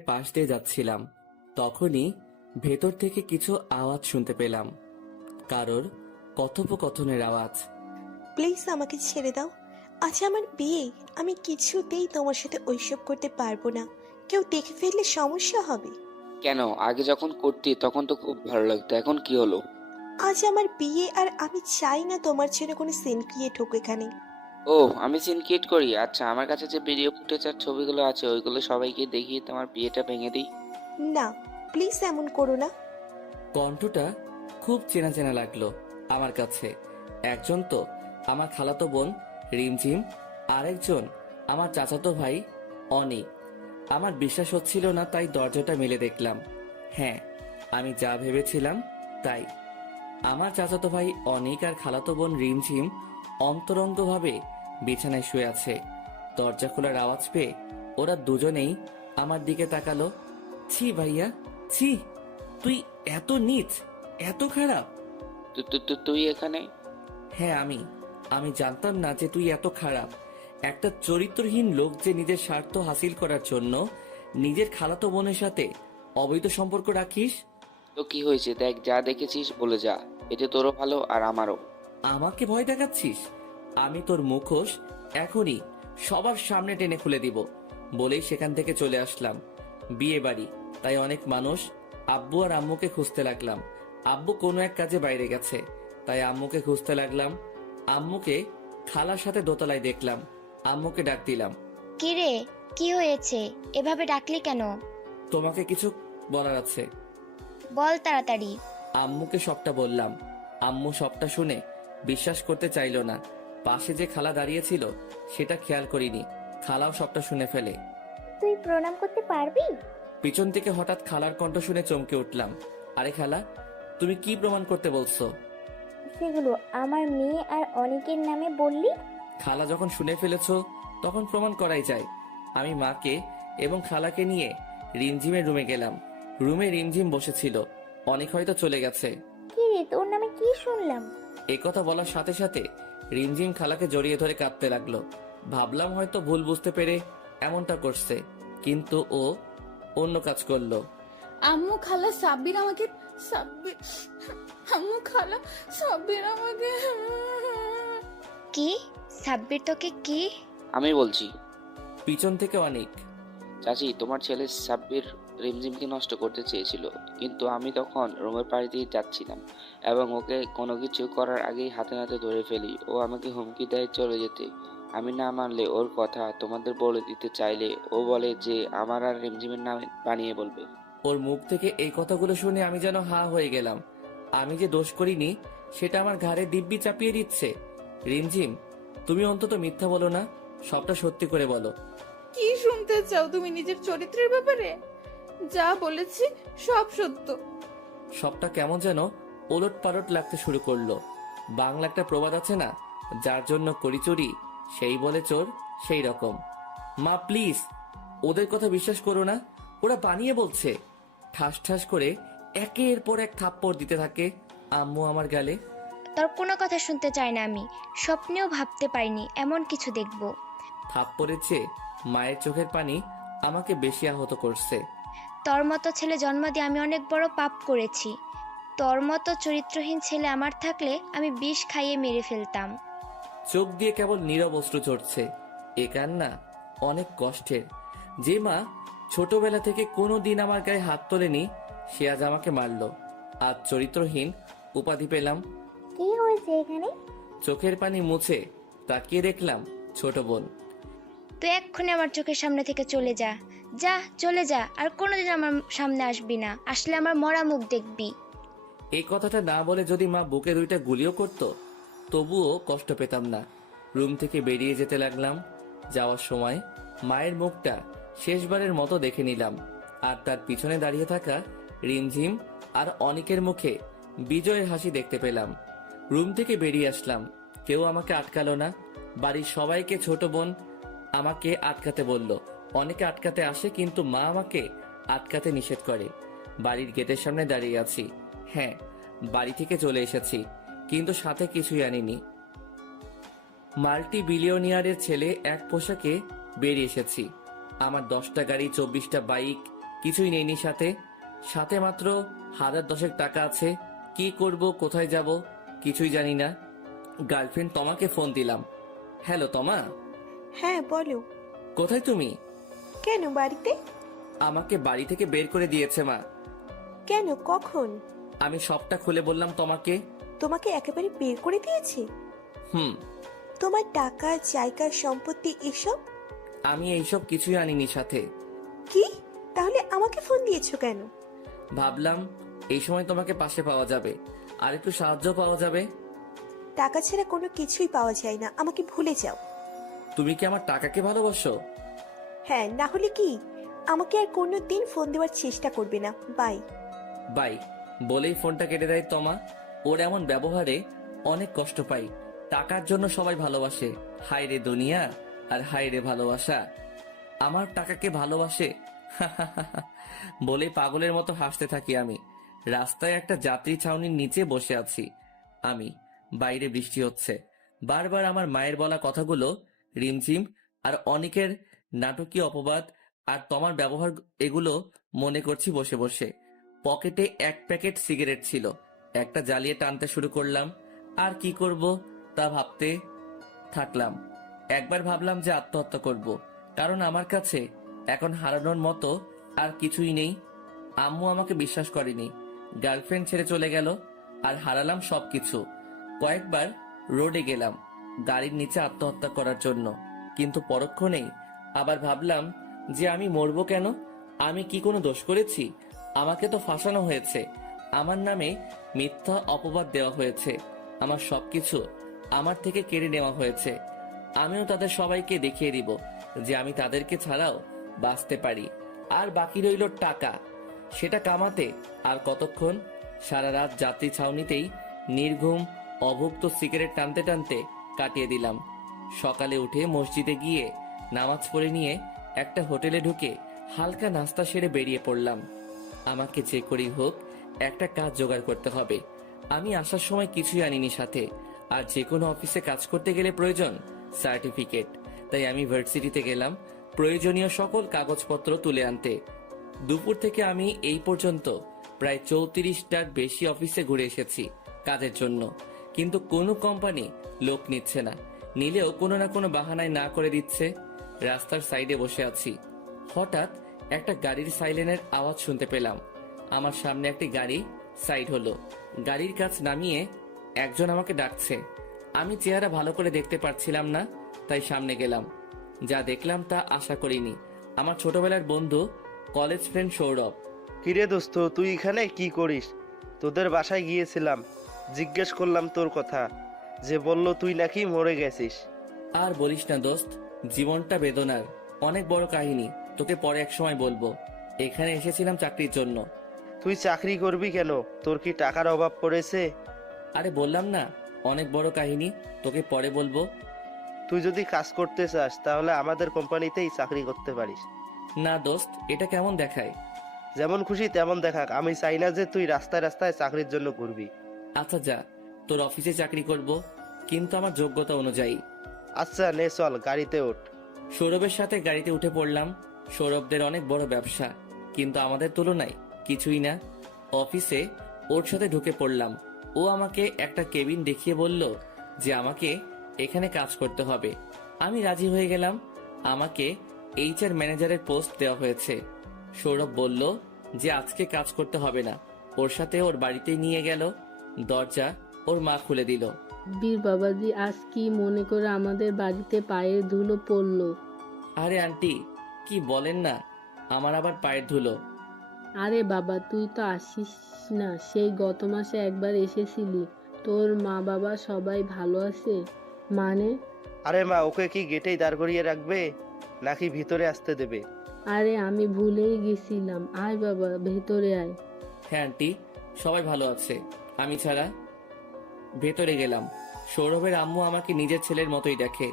দোকানের পাশ দিয়ে যাচ্ছিলাম, তখনই ভেতর থেকে কিছু আওয়াজ শুনতে পেলাম, কারোর কথোপকথনের আওয়াজ। প্লিজ আমাকে ছেড়ে দাও। আজ আমার বিয়ে, আমি কিছুতেই তোমার সাথে ওইসব করতে পারবো না। কেউ দেখে ফেললে সমস্যা হবে। কেন? আগে যখন করতি তখন তো খুব ভালো লাগতো, এখন কি হলো? আজ আমার বিয়ে আর আমি চাই না তোমার জন্য কোনো সিন ক্রিয়েট হোক এখানে। ও, আমি সিন ক্রিয়েট করি? আচ্ছা, আমার কাছে যে ভিডিও ফুটেজ আর ছবিগুলো আছে ওইগুলো সবাইকে দেখিয়ে তোমার বিয়েটা ভেঙে দিই। না, প্লিজ এমন করো না। কণ্ঠটা খুব চেনা চেনা লাগলো আমার কাছে। একজন তো আমার খালাতো বোন রিমঝিম, আরেকজন আমার চাচাতো ভাই অনি। আমার বিশ্বাস হচ্ছিল না, তাই দরজাটা মেলে দেখলাম। হ্যাঁ, আমি যা ভেবেছিলাম তাই। আমার চাচাতো ভাই অনিক আর খালাতো বোন রিমঝিম অন্তরঙ্গভাবে বিছানায় শুয়ে আছে। দরজা খোলার আওয়াজ পেয়ে ওরা দুজনেই আমার দিকে তাকালো। ছি ভাইয়া, ছি, তুই এত নীচ, এত খারাপ। তুই এখানে? হ্যাঁ, আমি জানতাম না যে তুই এত খারাপ। একটা চরিত্রহীন লোক যে নিজের স্বার্থ হাসিল করার জন্য নিজের খালাতো বোনের সাথে অবৈধ সম্পর্ক রাখিস। তো কি হয়েছে? দেখ, যা দেখেছিস বলে যা, এতে তোরও ভালো আর আমারও। আমাকে ভয় দেখাচ্ছিস? আমি তোর মুখোশ এখনই সবার সামনে টেনে খুলে দিব। বলেই সেখান থেকে চলে আসলাম। বিয়ে বাড়ি, তাই অনেক মানুষ। আব্বু আর আম্মুকে খুঁজতে লাগলাম। আব্বু কোনো এক কাজে বাইরে গেছে, তাই আম্মুকে খুঁজতে লাগলাম। আম্মুকে খালার সাথে দোতলায় দেখলাম। আম্মুকে ডাক দিলাম। কি রে, কি হয়েছে? এভাবে ডাকলি কেন? তোমাকে কিছু বলার আছে। বল তাড়াতাড়ি। আম্মুকে সবটা বললাম। আম্মু সবটা শুনে বিশ্বাস করতে চাইলো না। পাশে যে খালা দাঁড়িয়েছিল সেটা খেয়াল করিনি, খালাও সবটা শুনে ফেলে। তুই প্রণাম করতে পারবি? পিছন থেকে হঠাৎ খালার কণ্ঠ শুনে চমকে উঠলাম। আরে খালা, তুমি কি প্রমাণ করতে বলছো? সেগুলো আমার মেয়ে আর অনেকের নামে বললি? খালা যখন শুনে ফেলেছো তখন প্রমাণ করাই যায়। আমি মাকে এবং খালাকে নিয়ে রিমঝিমের রুমে গেলাম। রুমে রিমঝিম বসেছিল, অনেক হয়তো চলে গেছে। কি রে, তোর নামে কি শুনলাম? একথা বলার সাথে সাথে রিমঝিম খালাকে জড়িয়ে ধরে কাঁদতে লাগলো। ভাবলাম হয়তো ভুল বুঝতে পেরে এমনটা করছে, কিন্তু ও অন্য কাজ করলো। আম্মু খালা সাব্বির আমাকে সাব্বির আম্মু খালা সাব্বির আমাকে কি? সাব্বির তোকে কি? আমি বলছি। পিছন থেকে অনেক। চাচি, তোমার ছেলে সাব্বির রিমঝিমকে নষ্ট করতে চেয়েছিল, কিন্তু আমি তখন রুমের পাড়ি দিয়ে যাচ্ছিলাম এবং ওকে কোনো কিছু করার আগেই হাতে নাতে ধরে ফেলি। ও আমাকে হুমকি দেয় চলে যেতে। আমি না মানলে, ওর কথা তোমাদের বলে দিতে চাইলে ও বলে যে আমার আর রিমঝিমের নামে বানিয়ে বলবে। ওর মুখ থেকে এই কথাগুলো শুনে আমি যেন হা হয়ে গেলাম। আমি যে দোষ করিনি সেটা আমার ঘাড়ে দিব্যি চাপিয়ে দিচ্ছে। রিমঝিম, তুমি অন্তত মিথ্যা বলো না, সবটা সত্যি করে বলো। কি শুনতে চাও তুমি নিজের চরিত্রের ব্যাপারে? যা বলেছি সব সত্য। সবটা কেমন যেন ওলট পালট লাগতে শুরু করলো। বাংলা একটা প্রবাদ আছে না, যার জন্য করি চুরি সেই বলে চোর, সেই রকম। মা প্লিজ, ওদের কথা বিশ্বাস করো না, ওরা বানিয়ে বলছে। ঠাস ঠাস করে একের পর এক থাপ্পড় দিতে থাকে আম্মু আমার গালে। তোর কোনো কথা শুনতে চাই না আমি। স্বপ্নেও ভাবতে পারিনি এমন কিছু দেখব। থাপ্পড়ের চেয়ে মায়ের চোখের পানি আমাকে বেশি আহত করছে। তোর মতো ছেলে জন্ম দিয়ে আমি অনেক বড় পাপ করেছি। তোর মতো চরিত্রহীন ছেলে আমার থাকলে আমি বিষ খাইয়ে মেরে ফেলতাম। চোখ দিয়ে কেবল নীরব অশ্রু ঝরছে। এ কান্না অনেক কষ্টের। যে মা ছোটবেলা থেকে কোনো দিন আমার গায়ে হাত তোলেনি, সে আজ আমাকে মারলো। আজ চরিত্রহীন উপাধি পেলাম। কি হয়েছে এখানে? চোখের পানি মুছে তাকিয়ে দেখলাম ছোট বোন। তুই এক্ষুনি আমার চোখের সামনে থেকে চলে যা। যা, চলে যা, আর কোনোদিন আমার সামনে আসবি না। আসলে আমার মরা মুখ দেখবি। এই কথাটা না বলে যদি মা বুকে দুইটা গুলিও করতো তবুও কষ্ট পেতাম না। রুম থেকে বেরিয়ে যেতে লাগলাম। যাওয়ার সময় মায়ের মুখটা শেষবারের মতো দেখে নিলাম, আর তার পিছনে দাঁড়িয়ে থাকা রিমঝিম আর অনিকের মুখে বিজয়ের হাসি দেখতে পেলাম। রুম থেকে বেরিয়ে আসলাম, কেউ আমাকে আটকালো না। বাড়ির সবাইকে ছোট বোন আমাকে আটকাতে বলল। অনেকে আটকাতে আসে, কিন্তু মা আমাকে আটকাতে নিষেধ করে। বাড়ির গেটের সামনে দাঁড়িয়ে আছি। হ্যাঁ, বাড়ি থেকে চলে এসেছি, কিন্তু সাথে কিছুই আনিনি। মাল্টি বিলিয়নিয়ারের ছেলে এক পোশাকে বেরিয়ে এসেছি। আমার 10টা গাড়ি, 24টা বাইক, কিছুই নেইনি সাথে। সাথে মাত্র 1010 টাকা আছে। কি করব, কোথায় যাব কিছুই জানি না। গার্লফ্রেন্ড তোমাকে ফোন দিলাম। হ্যালো তমা, হ্যাঁ বলো। কোথায় তুমি? কেন বাড়িতে? আমাকে বাড়ি থেকে বের করে দিয়েছে মা। কেন, কখন? আমি সবটা খুলে বললাম তোমাকে। তোমাকে একেবারে বের করে দিয়েছে? হুম। তোমার টাকা, জায়গা, সম্পত্তি এসব? আমি এইসব কিছুই আনিনি সাথে। কি? তাহলে আমাকে ফোন দিয়েছো কেন? ভাবলাম এই সময় তোমাকে পাশে পাওয়া যাবে, আর একটু সাহায্য পাওয়া যাবে। টাকা ছাড়া কোনো কিছুই পাওয়া যায় না, আমাকে ভুলে যাও। তুমি কি আমার টাকাকে ভালোবাসো? হ্যাঁ, না হলে কি? আমাকে আর কোনো দিন ফোন দেওয়ার চেষ্টা করবে না। বাই। বাই বলেই ফোনটা কেটে দেয় তমা। ওর এমন ব্যবহারে অনেক কষ্ট পাই। টাকার জন্য সবাই ভালোবাসে, হায় রে দুনিয়া আর হায় রে ভালোবাসা। আমার টাকাকে ভালোবাসে বলে পাগলের মতো হাসতে থাকি আমি। রাস্তায় একটা যাত্রী ছাউনির নিচে বসে আছি আমি। বাইরে বৃষ্টি হচ্ছে। বারবার আমার মায়ের বলা কথাগুলো, রিমঝিম আর অনেকের নাটকীয় অপবাদ আর তোমার ব্যবহার, এগুলো মনে করছি বসে বসে। পকেটে এক প্যাকেট সিগারেট ছিল, একটা জ্বালিয়ে টানতে শুরু করলাম। আর কি করব তা ভাবতে থাকলাম। একবার ভাবলাম যে আত্মহত্যা করব, কারণ আমার কাছে এখন হারানোর মতো আর কিছুই নেই। আম্মু আমাকে বিশ্বাস করেনি, গার্লফ্রেন্ড ছেড়ে চলে গেল, আর হারালাম সবকিছু। কয়েকবার রোডে গেলাম গাড়ির নিচে আত্মহত্যা করার জন্য, কিন্তু পরক্ষণেই আবার ভাবলাম যে আমি মরবো কেন? আমি কি কোনো দোষ করেছি? আমাকে তো ফাঁসানো হয়েছে, আমার নামে মিথ্যা অপবাদ দেওয়া হয়েছে, আমার সবকিছু আমার থেকে কেড়ে নেওয়া হয়েছে। আমিও তাদের সবাইকে দেখিয়ে দিব যে আমি তাদেরকে ছাড়াও বাঁচতে পারি। আর বাকি রইল টাকা, সেটা কামাতে আর কতক্ষণ? সারা রাত যাত্রী ছাউনিতেই নির্ঘুম অভুক্ত সিগারেট টানতে টানতে কাটিয়ে দিলাম। সকালে উঠে মসজিদে গিয়ে নামাজ পড়ে নিয়ে একটা হোটেলে ঢুকে হালকা নাস্তা সেরে বেরিয়ে পড়লাম। আমাকে যে করেই হোক একটা কাজ জোগাড় করতে হবে। আমি আসার সময় কিছুই আনিনি সাথে, আর যে কোনো অফিসে কাজ করতে গেলে প্রয়োজন সার্টিফিকেট। তাই আমি ভার্সিটিতে গেলাম প্রয়োজনীয় সকল কাগজপত্র তুলে আনতে। দুপুর থেকে আমি এই পর্যন্ত প্রায় 34টার বেশি অফিসে ঘুরে এসেছি কাজের জন্য, কিন্তু কোনো কোম্পানি লোক নিচ্ছে না, নিলেও কোনো না কোনো বাহানায় না করে দিচ্ছে। রাস্তার সাইডে বসে আছি, হঠাৎ একটা গাড়ির সাইরেনের আওয়াজ শুনতে পেলাম। আমার সামনে একটি গাড়ি সাইড হলো, গাড়ির কাছ নামিয়ে একজন আমাকে ডাকছে। আমি চেহারা ভালো করে দেখতে পারছিলাম না, তাই সামনে গেলাম। যা দেখলাম তা আশা করিনি। আমার ছোটবেলার বন্ধু, কলেজ ফ্রেন্ড সৌরভ। কিরে দোস্ত, তুই এখানে কি করিস? তোদের বাসায় গিয়েছিলাম, জিজ্ঞেস করলাম তোর কথা, যে বলল তুই নাকি মরে গেছিস। আর বলিস না দোস্ত, জীবনটা বেদনার, অনেক বড় কাহিনী, তোকে পরে এক সময় বলবো। এখানে এসেছিলাম চাকরির জন্য। তুই চাকরি করবি কেন? তোর কি টাকার অভাব পড়েছে? আরে বললাম না, অনেক বড় কাহিনী, তোকে পরে বলবো। তুই যদি কাজ করতে চাস তাহলে আমাদের কোম্পানিতেই চাকরি করতে পারিস। না দোস্ত, এটা কেমন দেখায়? যেমন খুশি তেমন দেখাক, আমি চাই না যে তুই রাস্তায় রাস্তায় চাকরির জন্য ঘুরবি। আচ্ছা যা, তোর অফিসে চাকরি করব, কিন্তু আমার যোগ্যতা অনুযায়ী। আচ্ছা নে চল, গাড়িতে ওঠ। সৌরভের সাথে গাড়িতে উঠে পড়লাম। সৌরভদের অনেক বড় ব্যবসা, কিন্তু আমাদের তুলনায় কিছুই না। অফিসে ওর সাথে ঢুকে পড়লাম। ও আমাকে একটা কেবিন দেখিয়ে বলল যে আমাকে এখানে কাজ করতে হবে। আমি রাজি হয়ে গেলাম। আমাকে HR ম্যানেজারের পোস্ট দেওয়া হয়েছে। সৌরভ বলল যে আজকে কাজ করতে হবে না, ওর সাথে ওর বাড়িতে নিয়ে গেল। দরজা ওর মা খুলে দিল। বীর বাবাজি, আজ কি মনে করে আমাদের বাড়িতে পায়ের ধুলো পড়লো? আরে আন্টি, কি বলেন না, আমার আবার পায়ের ধুলো? আরে বাবা, তুই তো আসিস না, সেই গত মাসে একবার এসেছিলি। তোর মা বাবা সবাই ভালো আছে? মানে? আরে মা, ওকে কি গেটেই দাঁড় করিয়ে রাখবে নাকি ভিতরে আসতে দেবে? আরে আমি ভুলেই গেছিলাম, আয় বাবা ভেতরে আয়। হ্যাঁ আন্টি, সবাই ভালো আছে, আমি ছাড়া। ভেতরে গেলাম। সৌরভের আম্মু আমাকে নিজের ছেলের মতোই দেখে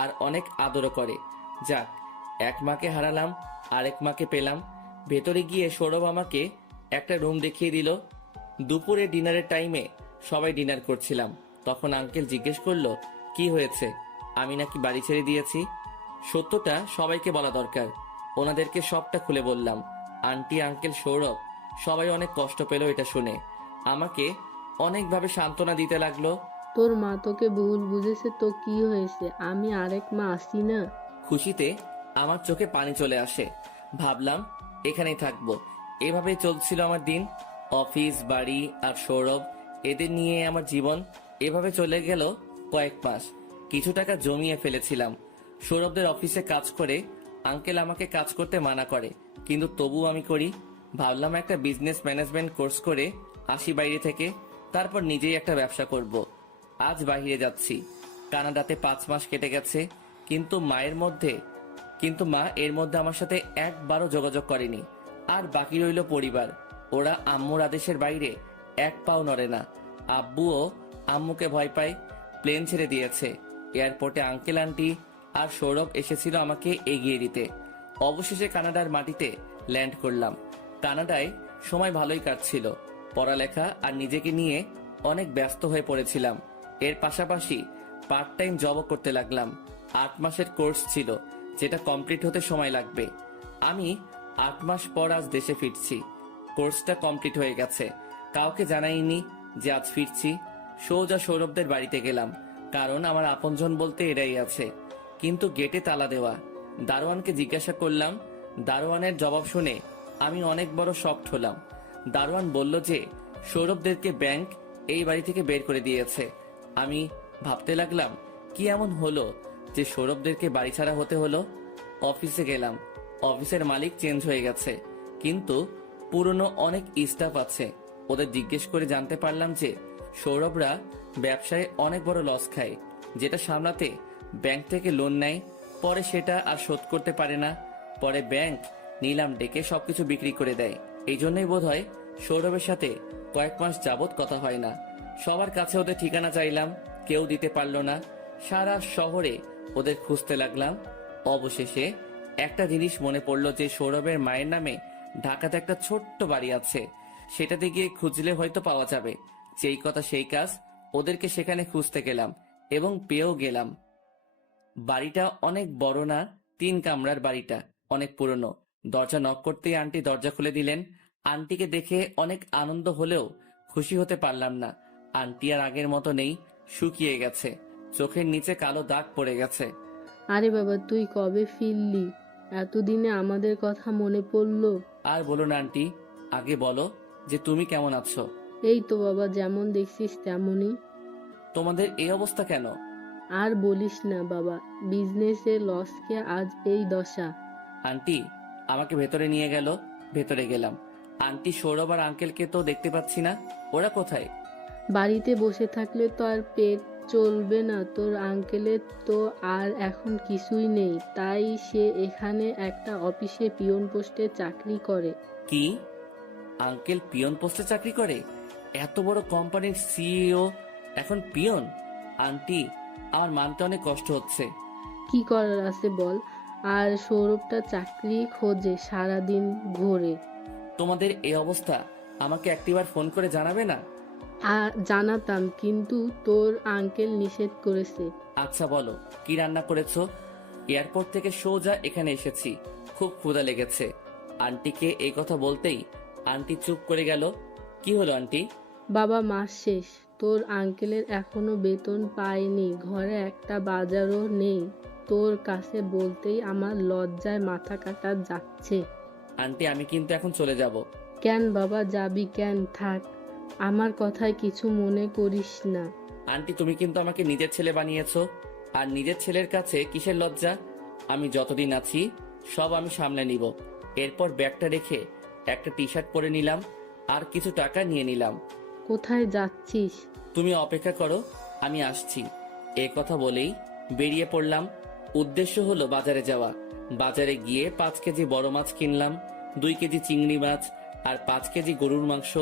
আর অনেক আদরও করে। যাক, এক মাকে হারালাম, আরেক মাকে পেলাম। ভেতরে গিয়ে সৌরভ আমাকে একটা রুম দেখিয়ে দিল। দুপুরে ডিনারের টাইমে সবাই ডিনার করছিলাম, তখন আঙ্কেল জিজ্ঞেস করলো কি হয়েছে, আমি নাকি বাড়ি ছেড়ে দিয়েছি। সত্যটা সবাইকে বলা দরকার, ওনাদেরকে সবটা খুলে বললাম। আন্টি, আঙ্কেল, সৌরভ সবাই অনেক কষ্ট পেল এটা শুনে। আমাকে অনেকভাবে সান্ত্বনা দিতে লাগলো। তোর মা তোকে ভুল বুঝেছে তো কি হয়েছে, আমি আরেক মা আসি না? খুশিতে আমার চোখে পানি চলে আসে। ভাবলাম এখানেই থাকবো। এভাবেই চলছিল আমার দিন। অফিস, বাড়ি আর সৌরভ, এদের নিয়ে আমার জীবন এভাবে চলে গেল কয়েক মাস। কিছু টাকা জমিয়ে ফেলেছিলাম। সৌরভদের অফিসে কাজ করে আঙ্কেল আমাকে কাজ করতে মানা করে, কিন্তু তবুও আমি করি। ভাবলাম একটা বিজনেস ম্যানেজমেন্ট কোর্স করে আসি বাইরে থেকে, তারপর নিজেই একটা ব্যবসা করব। আজ বাইরে যাচ্ছি। কানাডাতে 5 মাস কেটে গেছে, কিন্তু মা এর মধ্যে আমার সাথে একবারও যোগাযোগ করেনি। আর বাকি রইল পরিবার। ওরা আম্মুর আদেশের বাইরে এক পাও নড়ে না। আব্বুও আম্মুকে ভয় পায়, প্লেন ছেড়ে দিয়েছে। এয়ারপোর্টে আঙ্কেল, আন্টি আর সৌরভ এসেছিল আমাকে এগিয়ে দিতে। অবশেষে কানাডার মাটিতে ল্যান্ড করলাম। কানাডায় সময় ভালোই কাটছিল। পড়ালেখা আর নিজেকে নিয়ে অনেক ব্যস্ত হয়ে পড়েছিলাম। এর পাশাপাশি পার্ট টাইম জবও করতে লাগলাম। 8 মাসের কোর্স ছিল, যেটা কমপ্লিট হতে সময় লাগবে। আমি 8 মাস পর আজ দেশে ফিরছি। কোর্সটা কমপ্লিট হয়ে গেছে। কাউকে জানাইনি যে আজ ফিরছি। সোজা সৌরভদের বাড়িতে গেলাম, কারণ আমার আপনজন বলতে এরাই আছে। কিন্তু গেটে তালা দেওয়া। দারোয়ানকে জিজ্ঞাসা করলাম। দারোয়ানের জবাব শুনে আমি অনেক বড় শকড হলাম। দারোয়ান বলল যে সৌরভদেরকে ব্যাংক এই বাড়ি থেকে বের করে দিয়েছে। আমি ভাবতে লাগলাম, কি এমন হলো যে সৌরভদেরকে বাড়ি ছাড়া হতে হলো। অফিসে গেলাম। অফিসের মালিক চেঞ্জ হয়ে গেছে, কিন্তু পুরনো অনেক স্টাফ আছে। ওদের জিজ্ঞেস করে জানতে পারলাম যে সৌরভরা ব্যবসায় অনেক বড় লস খায়, যেটা সামলাতে ব্যাংক থেকে লোন নেয়। পরে সেটা আর শোধ করতে পারে না। পরে ব্যাংক নিলাম ডেকে সবকিছু বিক্রি করে দেয়। এই জন্যই বোধহয় সৌরভের সাথে কয়েক মাস যাবত কথা হয় না। সবার কাছে ওদের ঠিকানা চাইলাম, কেউ দিতে পারলো না। সারা শহরে ওদের খুঁজতে লাগলাম। অবশেষে একটা জিনিস মনে পড়লো যে সৌরভের মায়ের নামে ঢাকাতে একটা ছোট্ট বাড়ি আছে। সেটাতে গিয়ে খুঁজলে হয়তো পাওয়া যাবে। যেই কথা সেই কাজ, ওদেরকে সেখানে খুঁজতে গেলাম এবং পেয়েও গেলাম। বাড়িটা অনেক বড় না, 3 কামরার বাড়িটা, অনেক পুরনো। দরজা নক করতেই আন্টি দরজা খুলে দিলেন। আন্টিকে দেখে অনেক আনন্দ হলেও খুশি হতে পারলাম না। আন্টি আর আগের মতো নেই, শুকিয়ে গেছে। চোখের নিচে কালো দাগ পড়ে গেছে। আরে বাবা, তুই কবে ফিরলি? এতদিনে আমাদের কথা মনে পড়লো। আর বলো না আন্টি, আগে বলো যে তুমি কেমন আছো। এই তো বাবা, যেমন দেখছিস তেমনই। তোমাদের এই অবস্থা কেন? আর বলিস না বাবা, বিজনেসে লসকে আজ এই দশা। আন্টি আমাকে ভেতরে নিয়ে গেল। ভেতরে গেলাম। আন্টি, সৌরভ আর আঙ্কেলকে তো দেখতে পাচ্ছি না। ওরা কোথায়? বাড়িতে বসে থাকলে তো আর পেট চলবে না। তোর আঙ্কেলের তো আর এখন কিছুই নেই, তাই সে এখানে একটা অফিসে পিয়ন পোস্টে চাকরি করে। কি? আঙ্কেল পিয়ন পোস্টে চাকরি করে? এত বড় কোম্পানির সিইও এখন পিয়ন? আন্টি, আমার মানতে অনেক কষ্ট হচ্ছে। কি করার আছে বল। আর সৌরভটা চাকরি খোঁজে, সারাদিন ঘোরে। তোমাদের এই অবস্থা আমাকে একটিবার ফোন করে জানাবে না? আর জানাতাম, কিন্তু তোর আঙ্কেল নিষেধ করেছে। আচ্ছা বলো, কি রান্না করেছো? এয়ারপোর্ট থেকে সোজা এখানে এসেছি, খুব ক্ষুধা লেগেছে। আন্টিকে এই কথা বলতেই আন্টি চুপ করে গেল। কি হলো আন্টি? বাবা, মাস শেষ, তোর আঙ্কেলের এখনো বেতন পায়নি, ঘরে একটা বাজারও নেই। তোর কাছে বলতেই আমার লজ্জায় মাথা কাটা যাচ্ছে। আন্টি, আমি কিন্তু এখন চলে যাব। কেন বাবা যাবি কেন? থাক, আমার কথায় কিছু মনে করিস না। আন্টি, তুমি কিন্তু আমাকে নিজের ছেলে বানিয়েছো, আর নিজের ছেলের কাছে কিসের লজ্জা? আমি যতদিন আছি সব আমি সামলে নিব। এরপর ব্যাগটা রেখে একটা টি শার্ট পরে নিলাম আর কিছু টাকা নিয়ে নিলাম। কোথায় যাচ্ছিস? তুমি অপেক্ষা করো, আমি আসছি। এ কথা বলেই বেরিয়ে পড়লাম। উদ্দেশ্য হলো বাজারে যাওয়া। বাজারে গিয়ে 5 কেজি বড় মাছ কিনলাম, 2 কেজি চিংড়ি মাছ আর 5 কেজি গরুর মাংস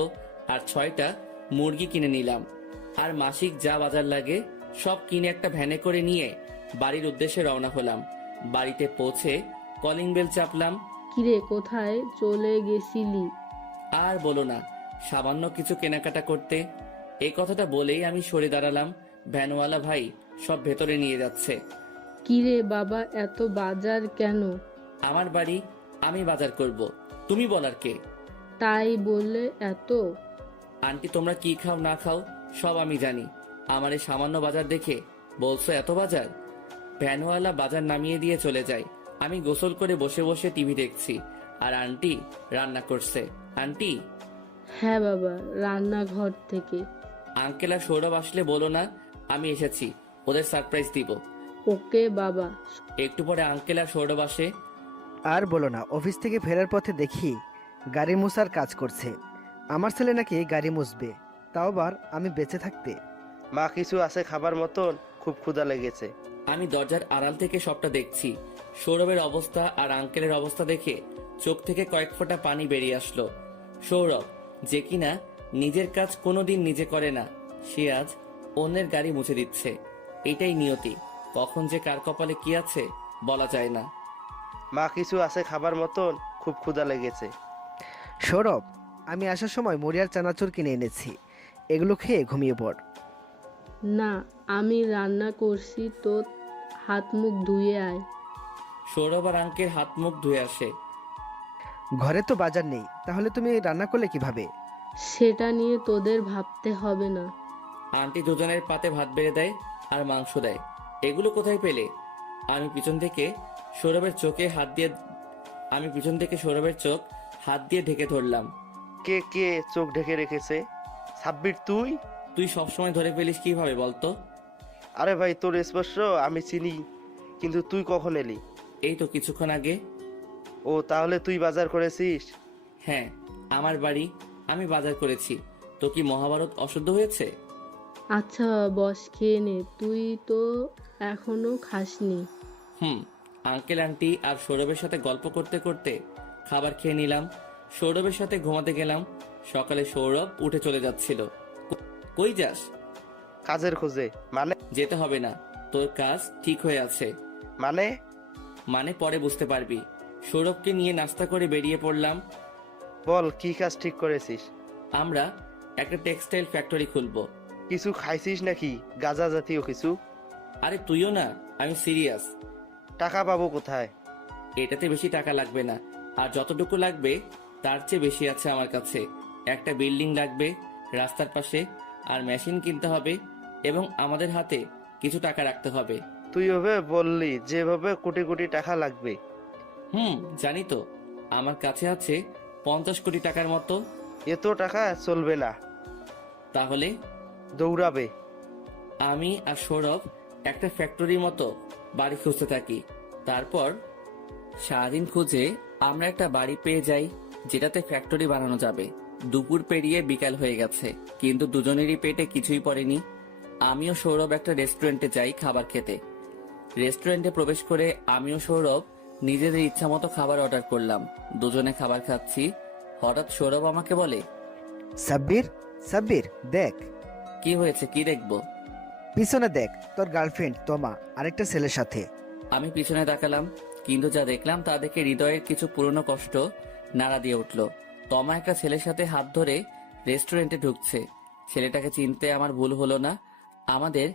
আর 6টা মুরগি কিনে নিলাম। আর মাসিক যা বাজার লাগে সব কিনে একটা ভ্যানে করে নিয়ে বাড়ির উদ্দেশ্যে রওনা হলাম। বাড়িতে পৌঁছে কলিং বেল চাপলাম। কিরে, কোথায় চলে গেছিলি? আর বলো না, সামান্য কিছু কেনাকাটা করতে। এই কথাটা বলেই আমি সরে দাঁড়ালাম। ভ্যানওয়ালা ভাই সব ভেতরে নিয়ে যাচ্ছে। কিরে বাবা, এত বাজার কেন? আমার বাড়ি, আমি বাজার করব। তুমি বলার কে? তাই বললে এত? আন্টি তোমরা কি খাও না খাও সব আমি জানি। আমার এই সামান্য বাজার দেখে বলছো এত বাজার? ভ্যানওয়ালা বাজার নামিয়ে দিয়ে চলে যায়। আমি গোসল করে বসে বসে টিভি দেখছি আর আন্টি রান্না করছে। আন্টি, হ্যাঁ বাবা, রান্নাঘর থেকে। আঙ্কেল আর সৌরভ আসলে বলো না আমি এসেছি, ওদের সারপ্রাইজ দিব। ওকে বাবা। একটু পরে আঙ্কেল আর সৌরভ আসে। আর বলো না, অফিস থেকে ফেরার পথে দেখি গাড়ি মুছার কাজ করছে। আমার ছেলে নাকি গাড়ি মুছবে, তাও আবার আমি বেঁচে থাকতে। মা কিছু আছে খাবার মতন? খুব ক্ষুধা লেগেছে। আমি দরজার আড়াল থেকে সবটা দেখছি। সৌরভের অবস্থা আর আঙ্কেলের অবস্থা দেখে চোখ থেকে কয়েক ফোঁটা পানি বেরিয়ে আসলো। সৌরভ, যে কিনা নিজের কাজ কোনোদিন নিজে করে না, সে আজ অন্যের গাড়ি মুছে দিচ্ছে। এটাই নিয়তি, কখন যে কার কপালে কি আছে বলা যায় না। মা কিছু আছে খাবার মতন? খুব ক্ষুধা লেগেছে। সৌরভ, আমি আসার সময় মরিয়ার চানাচুর কিনে এনেছি, এগুলো খেয়ে ঘুমিয়ে পড়। না, আমি রান্না করছি, তো হাত মুখ ধুয়ে আয়। সৌরভ আর আঙ্কেল হাত মুখ ধুয়ে আসে। ঘরে তো বাজার নেই, তাহলে তুমি রান্না করলে কিভাবে? সেটা নিয়ে তোদের ভাবতে হবে না। আন্টি দুজনের পাতে ভাত বেড়ে দেয় আর মাংস দেয়। এগুলো কোথায় পেলে? আমি পিছন থেকে সৌরভের চোখ হাত দিয়ে ঢেকে ধরলাম। কে কে চোখ ঢেকে রেখেছে? সাব্বির তুই? তুই সবসময় ধরে ফেলিস কিভাবে বলতো? আরে ভাই, তোর স্পর্শ আমি চিনি, কিন্তু তুই কখন এলি? এই তো কিছুক্ষণ আগে। ও, তাহলে তুই বাজার করেছিস? হ্যাঁ, আমার বাড়ি, আমি বাজার করেছি। তো কি মহাভারত অশুদ্ধ হয়েছে? আচ্ছা বস, খেয়ে নে, তুই তো এখনো খাসনি। আঙ্কেল আন্টি আর সৌরভের সাথে গল্প করতে করতে খাবার খেয়ে নিলাম। সৌরভের সাথে ঘুমাতে গেলাম। সকালে সৌরভ উঠে চলে যাচ্ছিল। কই যাস? কাজের খোঁজে। মানে? যেতে হবে না, তোর কাজ ঠিক হয়ে আছে। মানে পরে বুঝতে পারবি। সৌরভকে নিয়ে নাস্তা করে বেরিয়ে পড়লাম। বল, কি কাজ ঠিক করেছিস? আমরা একটা টেক্সটাইল ফ্যাক্টরি খুলবো। কিছু খাইছিস নাকি? গাঁজা জাতীয় কিছু? আরে তুইও না, আমি সিরিয়াস। টাকা পাবো কোথায়? এটাতে বেশি টাকা লাগবে না, আর যতটুকু লাগবে তার চেয়ে বেশি আছে আমার কাছে। একটা বিল্ডিং লাগবে রাস্তার পাশে, আর মেশিন কিনতে হবে, এবং আমাদের হাতে কিছু টাকা রাখতে হবে। তুই ওভাবে বললি যেভাবে কোটি কোটি টাকা লাগবে। জানি তো, আমার কাছে আছে 50 কোটি টাকার মতো। এত টাকা চলবে না। তাহলে দৌড়াবে। আমি আর সৌরভ একটা ফ্যাক্টরির মতো বাড়ি খুঁজতে থাকি। তারপর সারাদিন খুঁজে আমরা একটা বাড়ি পেয়ে যাই যেটাতে ফ্যাক্টরি বানানো যাবে। দুপুর পেরিয়ে বিকাল হয়ে গেছে, কিন্তু দুজনেরই পেটে কিছুই পড়েনি। আমিও সৌরভ একটা রেস্টুরেন্টে যাই খাবার খেতে। রেস্টুরেন্টে প্রবেশ করে আমিও সৌরভ নিজেদের ইচ্ছা মতো খাবার অর্ডার করলাম। দুজনে খাবার খাচ্ছি, হঠাৎ সৌরভ আমাকে বলে, সাব্বির, সাব্বির দেখ। কি হয়েছে? কি দেখবো? পিছনে দেখ, তোর গার্লফ্রেন্ড তমা আরেকটা ছেলের সাথে। আমি পিছনে তাকালাম, কিন্তু যা দেখলাম তা দেখে হৃদয়ের কিছু পুরনো কষ্ট নাড়া দিয়ে উঠল। তমা একটা ছেলের সাথে হাত ধরে রেস্টুরেন্টে ঢুকছে। ছেলেটাকে চিনতে আমার ভুল হলো না। আমাদের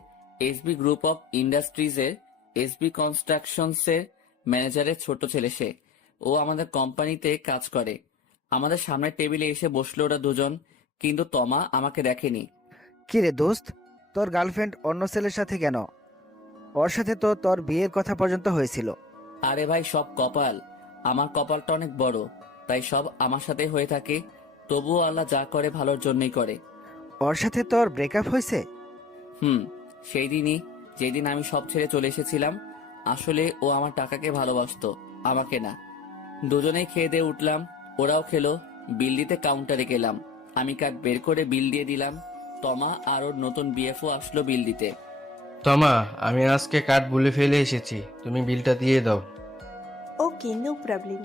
এসবি গ্রুপ অফ ইন্ডাস্ট্রিজের এসবি কনস্ট্রাকশনসের ম্যানেজারের ছোট ছেলে সে। ও আমাদের কোম্পানিতে কাজ করে। আমাদের সামনের টেবিলে এসে বসলো ওরা দুজন, কিন্তু তমা আমাকে দেখেনি। কি রে দোস্ত, তোর গার্লফ্রেন্ড অন্য ছেলের সাথে কেন? ওর সাথে তো তোর বিয়ের কথা পর্যন্ত হয়েছিল। আরে ভাই, সব কপাল। আমার কপালটা অনেক বড়, তাই সব আমার সাথে হয়ে থাকে। তবুও আল্লাহ যা করে ভালোর জন্যই করে। ওর সাথে তোর ব্রেকআপ হয়েছে? সেই দিনই, যেদিন আমি সব ছেড়ে চলে এসেছিলাম। আসলে ও আমার টাকাকে ভালোবাসতো, আমাকে না। দুজনেই খেয়ে দিয়ে উঠলাম, ওরাও খেলো। বিল দিতে কাউন্টারে গেলাম। আমি কার্ড বের করে বিল দিয়ে দিলাম। তমা আর ওর নতুন বিএফও আসলো বিল দিতে। তমা, আমি আজকে কার্ড ভুলে ফেলে এসেছি, তুমি বিলটা দিয়ে দাও। ওকে, নো প্রবলেম।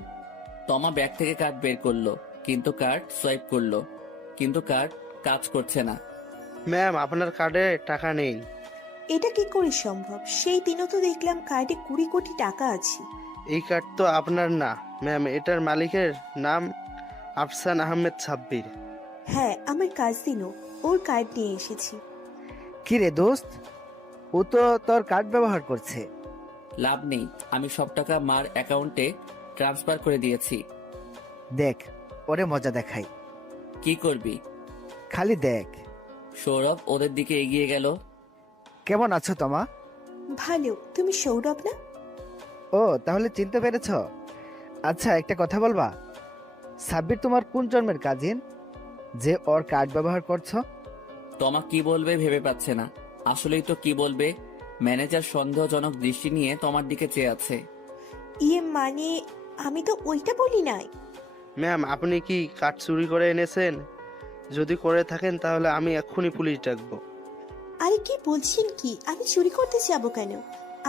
তমা ব্যাগ থেকে কার্ড বের করলো, কিন্তু কার্ড সোয়াইপ করলো, কিন্তু কার্ড কাজ করছে না। ম্যাম, আপনার কার্ডে টাকা নেই। এটা কি করে সম্ভব? সেই দিনও তো দেখলাম কার্ডে 20 কোটি টাকা আছে। এই কার্ড তো আপনার না ম্যাম, এটার মালিকের নাম আফসান আহমেদ সাব্বির। হ্যাঁ, আমার কাজিনও, ওর কার্ড নিয়ে এসেছি। কি রে দোস্ত, ও তো তোর কার্ড ব্যবহার করছে। লাভ নেই, আমি সব টাকা মার অ্যাকাউন্টে ট্রান্সফার করে দিয়েছি। দেখ, ওরে মজা দেখাই। কি করবি? খালি দেখ। সৌরভ ওদের দিকে এগিয়ে গেল। কেমন আছো তোমা? ভালো, তুমি সৌরভ না? ও, তাহলে চিনতে পেরেছ? আচ্ছা, একটা কথা বলবা? সাব্বির তোমার কোন জন্মের কাজিন যে ওর কার্ড ব্যবহার করছো? তমা কি বলবে ভেবে পাচ্ছে না। আসলেই তো কি বলবে। ম্যানেজার সন্দেহজনক দৃষ্টি নিয়ে তোমার দিকে চেয়ে আছে। ইয়ে মানে, আমি তো ওইটা বলি নাই। ম্যাম, আপনি কি কার্ড চুরি করে এনেছেন? যদি করে থাকেন তাহলে আমি এক্ষুনি পুলিশ ডাকবো। আরে কি বলছেন কি? আমি চুরি করতে যাব কেন?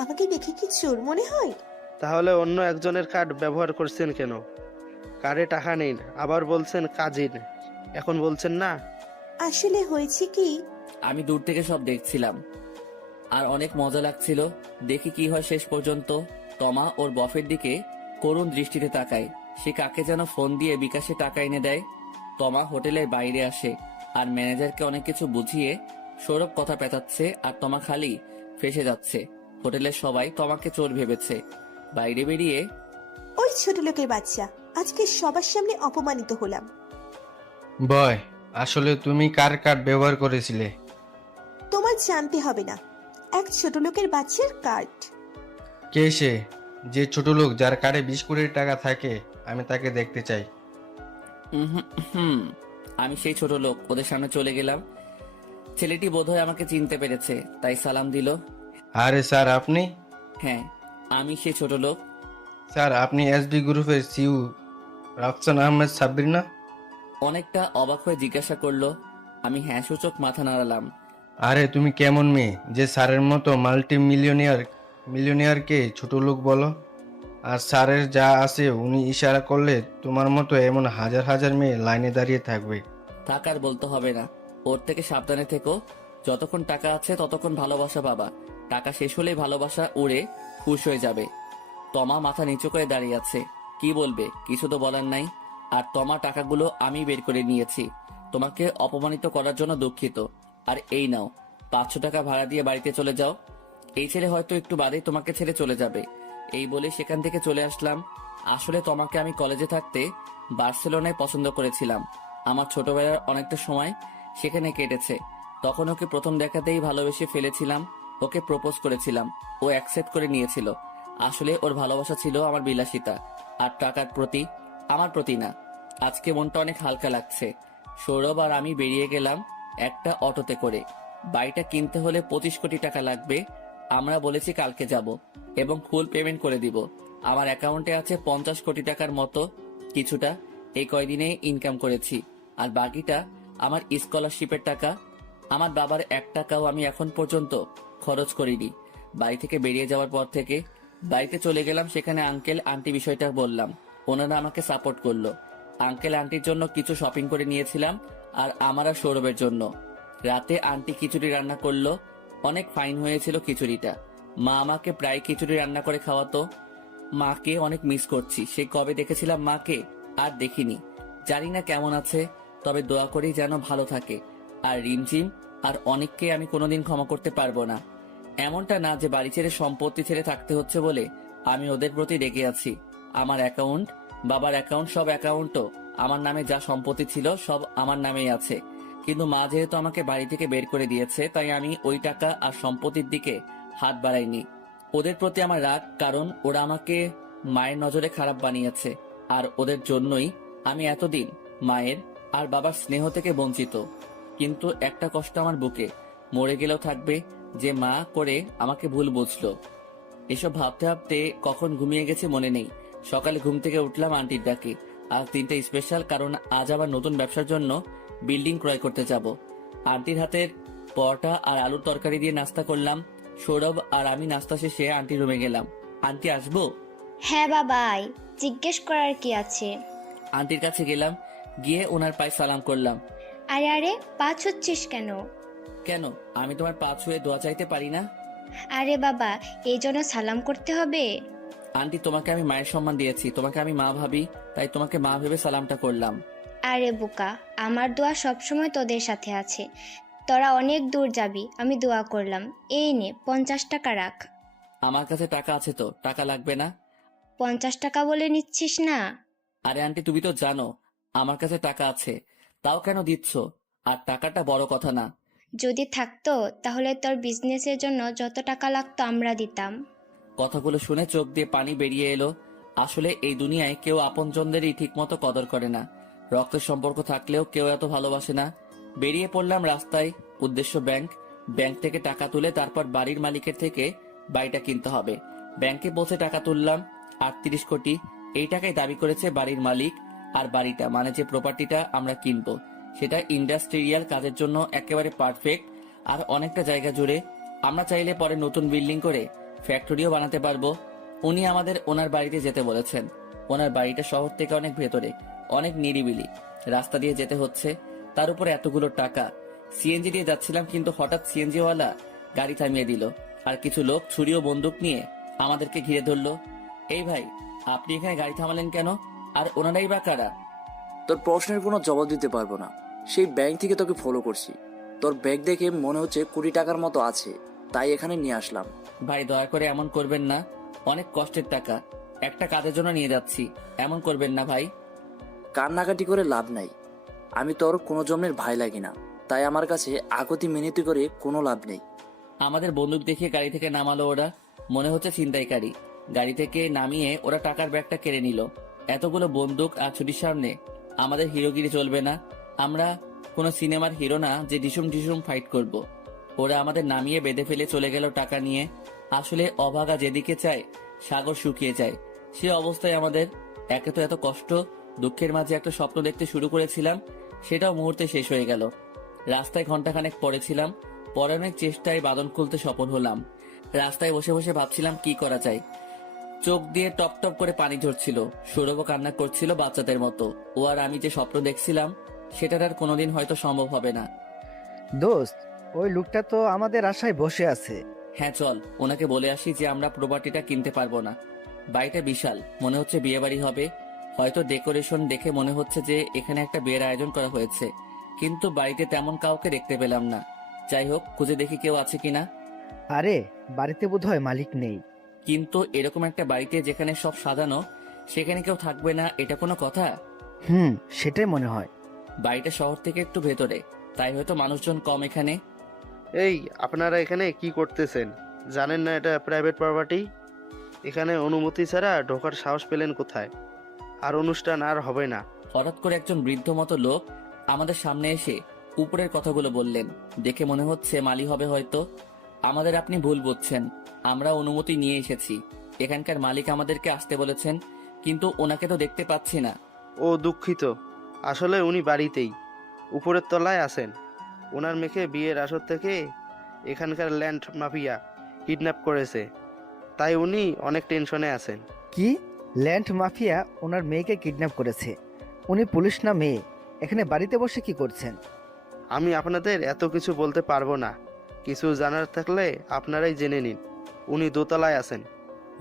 আমাকে দেখে কি চোর মনে হয়? তাহলে অন্য একজনের কার্ড ব্যবহার করছেন কেন? কার্ডে টাকা নেই, আবার বলছেন কাজিন, এখন বলছেন না? আসলে হয়েছে কি, আমি দূর থেকে সব দেখছিলাম আর অনেক মজা লাগছিল। দেখি কি হয় শেষ পর্যন্ত। তমা ওর বফের দিকে করুণ দৃষ্টিতে তাকায়। সে কাকে যেন ফোন দিয়ে বিকাশে টাকা এনে দেয়। তমা হোটেলের বাইরে আসে আর ম্যানেজারকে অনেক কিছু বুঝিয়ে সৌরভ কথা পেঁচাচ্ছে আর তমা খালি ফেসে যাচ্ছে। হোটেলের সবাই তমাকে চোর ভেবেছে। বাইরে বেরিয়ে ওই ছোট লোকের বাচ্চা, আজকে সবার সামনে অপমানিত হলাম। বয়, আসলে তুমি কার কার্ড ব্যবহার করেছিলে? তোমার জানতে হবে না, এক ছোট লোকের বাচ্চার কার্ড। কে সে? যে ছোট লোক যার কার্ডে 20 কোটি টাকা থাকে, আমি তাকে দেখতে চাই। হুম, আমি সেই ছোট লোক। ওদের সামনে চলে গেলাম। ছেলেটি বোধহয় আমাকে চিনতে পেরেছে, তাই সালাম দিল। আরে স্যার, আপনি? হ্যাঁ, আমি সেই ছোট লোক। স্যার, আপনি এসবি গ্রুপের সিইও রাফসান আহমেদ সাব্বির না? অনেকটা অবাক হয়ে জিজ্ঞাসা করলো। আমি হ্যাঁ সূচক মাথা নাড়ালাম। আরে তুমি কেমন মেয়ে যে স্যারের মতো মাল্টি মিলিয়নিয়ারকে ছোট লোক বলো? আর স্যারের যা আছে উনি ইশারা করলে তোমার মতো এমন হাজার হাজার মেয়ে লাইনে দাঁড়িয়ে থাকবে। থাকার বলতে হবে না। ওর থেকে সাবধানে থেকো। যতক্ষণ টাকা আছে ততক্ষণ ভালোবাসা পাবা। টাকা শেষ হলেই ভালোবাসা উড়ে খুশ হয়ে যাবে। তমা মাথা নিচু করে দাঁড়িয়ে আছে। কি বলবে? কিছু তো বলার নাই। আর তমা, টাকাগুলো আমি বের করে নিয়েছি। তোমাকে অপমানিত করার জন্য দুঃখিত। আর এই নাও, 500 টাকা ভাড়া দিয়ে বাড়িতে চলে যাও। এই ছেলে হয়তো একটু বাদেই তোমাকে ছেড়ে চলে যাবে। এই বলে সেখান থেকে চলে আসলাম। আসলে তোমাকে আমি কলেজে থাকতে বার্সেলোনায় পছন্দ করেছিলাম। আমার ছোটবেলার অনেকটা সময় সেখানে কেটেছে। তখন ওকে প্রথম দেখাতেই ভালোবেসে ফেলেছিলাম। ওকে প্রপোজ করেছিলাম, ও অ্যাকসেপ্ট করে নিয়েছিল। আসলে ওর ভালোবাসা ছিল আমার বিলাসিতা আর টাকার প্রতি, আমার প্রতি না। আজকে মনটা অনেক হালকা লাগছে। সৌরভ আর আমি বেরিয়ে গেলাম একটা অটোতে করে। বাড়িটা কিনতে হলে 25 কোটি টাকা লাগবে। আমরা বলেছি কালকে যাব এবং ফুল পেমেন্ট করে দিব। আমার অ্যাকাউন্টে আছে 50 কোটি টাকার মতো। কিছুটা এই কয়দিনে ইনকাম করেছি আর বাকিটা আমার স্কলারশিপের টাকা। আমার বাবার 1 টাকাও আমি এখন পর্যন্ত খরচ করিনি। বাড়ি থেকে বেরিয়ে যাওয়ার পর থেকে বাড়িতে চলে গেলাম। সেখানে আঙ্কেল আন্টি বিষয়টা বললাম। ওনারা আমাকে সাপোর্ট করলো। আঙ্কেল আন্টির জন্য কিছু শপিং করে নিয়েছিলাম আর আমার আর সৌরভের জন্য। রাতে আন্টি খিচুড়ি রান্না করলো। অনেক ফাইন হয়েছিল খিচুড়িটা। মা আমাকে প্রায় খিচুড়ি রান্না করে খাওয়াতো। মাকে অনেক মিস করছি। সে কবে দেখেছিলাম মাকে, আর দেখিনি। জানি না কেমন আছে, তবে দোয়া করি যেন ভালো থাকে। আর রিমঝিম আর অনেককে আমি কোনোদিন ক্ষমা করতে পারবো না। এমনটা না যে বাড়ি ছেড়ে সম্পত্তি ছেড়ে থাকতে হচ্ছে বলে আমি ওদের প্রতি রেগে আছি। আমার অ্যাকাউন্ট, বাবার অ্যাকাউন্ট, সব অ্যাকাউন্টও আমার নামে, যা সম্পত্তি ছিল সব আমার নামেই আছে। কিন্তু মা যেহেতু আমাকে বাড়ি থেকে বের করে দিয়েছে, তাই আমি ওই টাকা আর সম্পত্তির দিকে হাত বাড়াইনি। ওদের প্রতি আমার রাগ, কারণ ওরা আমাকে মায়ের নজরে খারাপ বানিয়েছে। আর ওদের জন্যই আমি এতদিন মায়ের আর বাবার স্নেহ থেকে বঞ্চিত। কিন্তু একটা কষ্ট আমার বুকে, মরে গেলেও থাকবে, যে মা করে আমাকে ভুল বুঝলো। এসব ভাবতে ভাবতে কখন ঘুমিয়ে গেছে মনে নেই। সকালে ঘুম থেকে উঠলাম আন্টির ডাকে। আজ দিনটা স্পেশাল, কারণ আজ আবার নতুন ব্যবসার জন্য বিল্ডিং ক্রয় করতে যাব। আন্টির হাতের পরোটা আর আলুর তরকারি দিয়ে নাস্তা করলাম। সৌরভ আর আমি নাস্তা শেষে আন্টির রুমে গেলাম। আন্টি আসবো? হ্যাঁ বাবা, আয়। জিজ্ঞেস করার কি আছে? আন্টির কাছে গেলাম, গিয়ে ওনার পায়ে সালাম করলাম। আরে আরে, পা ছুচ্ছিস কেন? কেন, আমি তোমার পা ছুঁয়ে দোয়া চাইতে পারি না? আরে বাবা, এই জন্য সালাম করতে হবে? আন্টি, তোমাকে আমি মায়ের সম্মান দিয়েছি, তোমাকে আমি মা ভাবি, তাই তোমাকে মা ভেবে সালামটা করলাম। আরে বোকা, আমার দোয়া সবসময় তোদের সাথে আছে। তোরা অনেক দূর যাবি, আমি দোয়া করলাম। এই নে 50 টাকা রাখ। আমার কাছে টাকা আছে তো, টাকা লাগবে না। 50 টাকা বলে নিচ্ছিস না? আরে আন্টি, তুমি তো জানো আমার কাছে টাকা আছে, তাও কেন দিচ্ছ? আর টাকাটা বড় কথা না। যদি থাকতো তাহলে তোর বিজনেসের জন্য যত টাকা লাগতো আমরা দিতাম। কথাগুলো শুনে চোখ দিয়ে পানি বেরিয়ে এলো। আসলে এই দুনিয়ায় কেউ আপনজনদেরই ঠিকমতো কদর করে না। রক্তের সম্পর্ক থাকলেও কেউ এত ভালোবাসে না। বেরিয়ে পড়লাম রাস্তায়, উদ্দেশ্য ব্যাংক। ব্যাংক থেকে টাকা তুলে তারপর বাড়ির মালিকের থেকে বাড়িটা কিনতে হবে। ব্যাংকে পৌঁছে টাকা তুললাম 38 কোটি। এই টাকাই দাবি করেছে বাড়ির মালিক। আর বাড়িটা মানে যে প্রপার্টিটা আমরা কিনবো সেটা ইন্ডাস্ট্রিয়াল কাজের জন্য একেবারে পারফেক্ট। আর অনেকটা জায়গা জুড়ে আমরা চাইলে পরে নতুন বিল্ডিং করে ফ্যাক্টরিও বানাতে পারবো। উনি আমাদের ওনার বাড়িতে যেতে বলেছেন। ওনার বাড়িটা শহর থেকে অনেক ভেতরে, অনেক নিরিবিলি, রাস্তা দিয়ে যেতে হচ্ছে। তার উপরে এতগুলো টাকা। সিএনজি দিয়ে যাচ্ছিলাম, কিন্তু হঠাৎ সিএনজিওয়ালা গাড়ি থামিয়ে দিল। আর কিছু লোক ছুরি ও বন্দুক নিয়ে আমাদেরকে ঘিরে ধরলো। এই ভাই, আপনি এখানে গাড়ি থামালেন কেন? আর ওনারাই বা কারা? তোর প্রশ্নের কোনো জবাব দিতে পারবো না। সেই ব্যাংক থেকে তোকে ফলো করছি। তোর ব্যাগ দেখে মনে হচ্ছে কোটি টাকার মতো আছে, তাই এখানে নিয়ে আসলাম। ভাই, দয়া করে এমন করবেন না। অনেক কষ্টের টাকা, একটা কাজের জন্য নিয়ে যাচ্ছি। এমন করবেন না ভাই। কান্নাকাটি করে লাভ নাই। আমি তোর কোনো জন্মের ভাই লাগি না, তাই আমার কাছে আকতি মিনতি করে কোনো লাভ নেই। আমাদের বন্দুক দেখিয়ে গাড়ি থেকে নামালো ওরা। মনে হচ্ছে ছিনতাইকারী। গাড়ি থেকে নামিয়ে ওরা টাকার ব্যাগটা কেড়ে নিল। এতগুলো বন্দুক আর ছুটির সামনে আমাদের হিরোগিরি চলবে না। আমরা কোনো সিনেমার হিরো না যে ডিসুম ডিসুম ফাইট করব। ওরা আমাদের নামিয়ে বেঁধে ফেলে চলে গেল টাকা নিয়ে। আসলে অভাগা যেদিকে চায় সাগর শুকিয়ে যায়, সে অবস্থায় আমাদের। একে তো এত কষ্ট, দুঃখের মাঝে একটা স্বপ্ন দেখতে শুরু করেছিলাম, সেটাও মুহূর্তে শেষ হয়ে গেল। রাস্তায় ঘন্টাখানেক পড়েছিলাম, পরে অনেক চেষ্টায় বাঁধন খুলতে সফল হলাম। রাস্তায় বসে বসে ভাবছিলাম কি করা যায়। চোখ দিয়ে টপ টপ করে পানি ঝরছিল। সৌরভও কান্না করছিল বাচ্চাদের মতো। ও আর আমি যে স্বপ্ন দেখছিলাম সেটার আর কোনোদিন হয়তো সম্ভব হবে না। দোস্ত, ওই লোকটা তো আমাদের আশায় বসে আছে। হ্যাঁ চল, ওনাকে বলে আসি যে আমরা প্রপার্টিটা কিনতে পারবো না। বাড়িটা বিশাল, মনে হচ্ছে বিয়ে বাড়ি হবে। হয়তো ডেকোরেশন দেখে মনে হচ্ছে যে এখানে একটা বিয়ের আয়োজন করা হয়েছে, কিন্তু বাড়িতে তেমন কাউকে দেখতে পেলাম না। যাই হোক, খুঁজে দেখি কেউ আছে কিনা। আরে, বাড়িতে বোধহয় মালিক নেই। কিন্তু এরকম একটা বাড়িতে যেখানে সব সাজানো, সেখানে কেউ থাকবে না, এটা কোনো কথা? সেটাই মনে হয়। বাড়িটা শহর থেকে একটু ভেতরে, তাই হয়তো মানুষজন কম এখানে। এই, আপনারা এখানে কি করতেছেন? জানেন না এটা প্রাইভেট প্রপার্টি? এখানে অনুমতি ছাড়া ঢোকার সাহস পেলেন কোথায়? আর অনুষ্ঠান আর হবে না। হঠাৎ করে একজন বৃদ্ধ মতো লোক আমাদের সামনে এসে উপরের কথাগুলো বললেন। দেখে মনে হচ্ছে মালি হবে হয়তো। আমাদের আপনি ভুল বুঝছেন, আমরা অনুমতি নিয়ে এসেছি। এখানকার মালিক আমাদেরকে আসতে বলেছেন, কিন্তু ওনাকে তো দেখতে পাচ্ছি না। ও দুঃখিত, আসলে উনি বাড়িতেই উপরের তলায় আছেন। ওনার মেয়েকে বিয়ের আসর থেকে এখানকার ল্যান্ড মাফিয়া কিডন্যাপ করেছে, তাই উনি অনেক টেনশনে আছেন। কি? ল্যান্ড মাফিয়া ওনার মেয়েকে কিডন্যাপ করেছে? উনি পুলিশ না মেয়ে? এখানে বাড়িতে বসে কি করছেন? আমি আপনাদের এত কিছু বলতে পারবো না। কিছু জানার থাকলে আপনারাই জেনে নিন। উনি দোতলায় আছেন।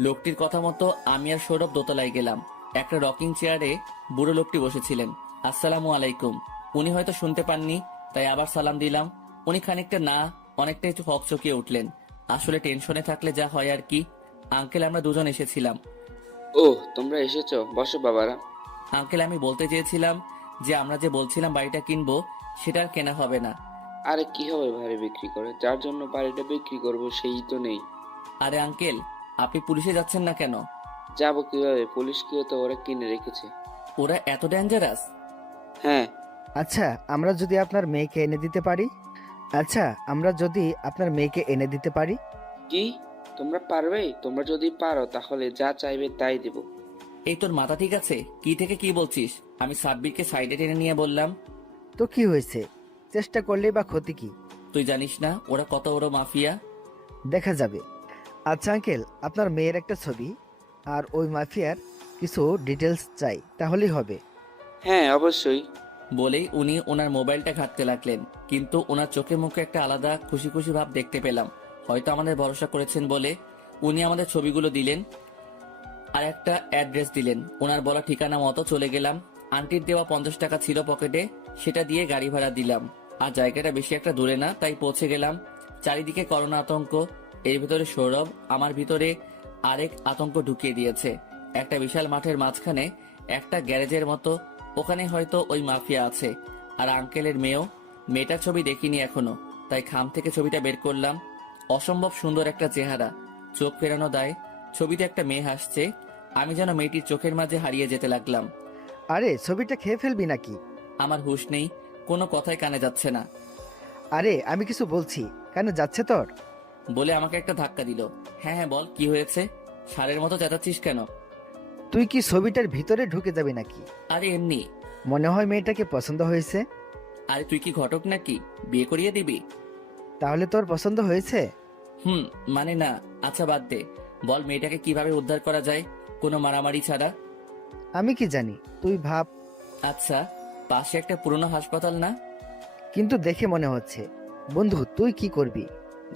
লোকটির কথা মতো আমি আর সৌরভ দোতলায় গেলাম। একটা রকিং চেয়ারে বুড়ো লোকটি বসেছিলেন। আসসালামু আলাইকুম। উনি হয়তো শুনতে পাননি, তাই আবার সালাম দিলাম। উনি খানিকটা না অনেকটা একটু হকচকিয়ে উঠলেন। আসলে টেনশনে থাকলে যা হয় আর কি। আঙ্কেল, আমরা দুজন এসেছিলাম। ও, তোমরা এসেছো, বসো বাবারা। আঙ্কেল, আমি বলতে চেয়েছিলাম যে আমরা যে বলছিলাম বাড়িটা কিনবো, সেটা আর কেনা হবে না। আরে কি হবে বাড়ি বিক্রি করে? যার জন্য বাড়িটা বিক্রি করবো সেই তো নেই। আরে আঙ্কেল, আপনি পুলিশে যাচ্ছেন না কেন? যাবো কিভাবে? পুলিশকেও তো ওরা কিনে রেখেছে। ওরা এত ডেঞ্জারাস? হ্যাঁ। আচ্ছা, আমরা যদি আপনার মেয়েকে এনে দিতে পারি? কি? তোমরা পারবে? তোমরা যদি পারো তাহলে যা চাইবে তাই দেব। এই, তোর মাথা ঠিক আছে? কি থেকে কি বলছিস? আমি সাব্বিরকে সাইডে টেনে নিয়ে বললাম। তো কি হয়েছে? চেষ্টা করলেই বা ক্ষতি কি? তুই জানিস না ওরা কত বড় মাফিয়া? দেখা যাবে। আচ্ছা আঙ্কেল, আপনার মেয়ের একটা ছবি আর ওই মাফিয়ার কিছু ডিটেলস চাই, তাহলেই হবে। হ্যাঁ অবশ্যই। বলেই উনি ওনার মোবাইলটা ঘাঁটতে লাগলেন, কিন্তু ওনার চোখে মুখে একটা আলাদা খুশি খুশি ভাব দেখতে পেলাম। হয়তো আমাদের ভরসা করেছেন বলে উনি আমাদের ছবিগুলো দিলেন আর একটা অ্যাড্রেস দিলেন। ওনার বলা ঠিকানা মতো চলে গেলাম। আন্টির দেওয়া 50 টাকা ছিল পকেটে, সেটা দিয়ে গাড়ি ভাড়া দিলাম। আর জায়গাটা বেশি একটা দূরে না, তাই পৌঁছে গেলাম। চারিদিকে করোনা আতঙ্ক। এর ভিতরে সৌরভ আমার ভিতরে আরেক আতঙ্ক ঢুকিয়ে দিয়েছে। একটা বিশাল মাঠের মাঝখানে একটা গ্যারেজের মতো, ওখানে হয়তো ওই মাফিয়া আছে। আর আঙ্কেলের মেয়েও। মেয়েটার ছবি দেখিনি এখনো, তাই খাম থেকে ছবিটা বের করলাম। অসম্ভব সুন্দর একটা চেহারা, চোখ ফেরানো দায়। ছবিতে একটা মেয়ে হাসছে। আমি যেন মেয়েটির চোখের মাঝে হারিয়ে যেতে লাগলাম। আরে ছবিটা খেয়ে ফেলবি নাকি? আমার হুঁশ নেই, কোনো কথাই কানে যাচ্ছে না। আরে আমি কিছু বলছি, কানে যাচ্ছে তোর? বলে আমাকে একটা ধাক্কা দিল। হ্যাঁ হ্যাঁ, বল কি হয়েছে? ষাঁড়ের মতো চেঁচাচ্ছিস কেন? তুই কি ছবিটার ভিতরে ঢুকে যাবি নাকি? আরে এমনি। মনে হয় মেয়েটাকে পছন্দ হয়েছে। আরে তুই কি ঘটক নাকি, বিয়ে করিয়ে দিবি? তাহলে তোর পছন্দ হয়েছে? মানে না। আচ্ছা বাদ দে, বল মেয়েটাকে কিভাবে উদ্ধার করা যায় কোনো মারামারি ছাড়া? আমি কি জানি, তুই ভাব। আচ্ছা, পাশে একটা পুরনো হাসপাতাল না? কিন্তু দেখে মনে হচ্ছে। বন্ধু তুই কি করবি?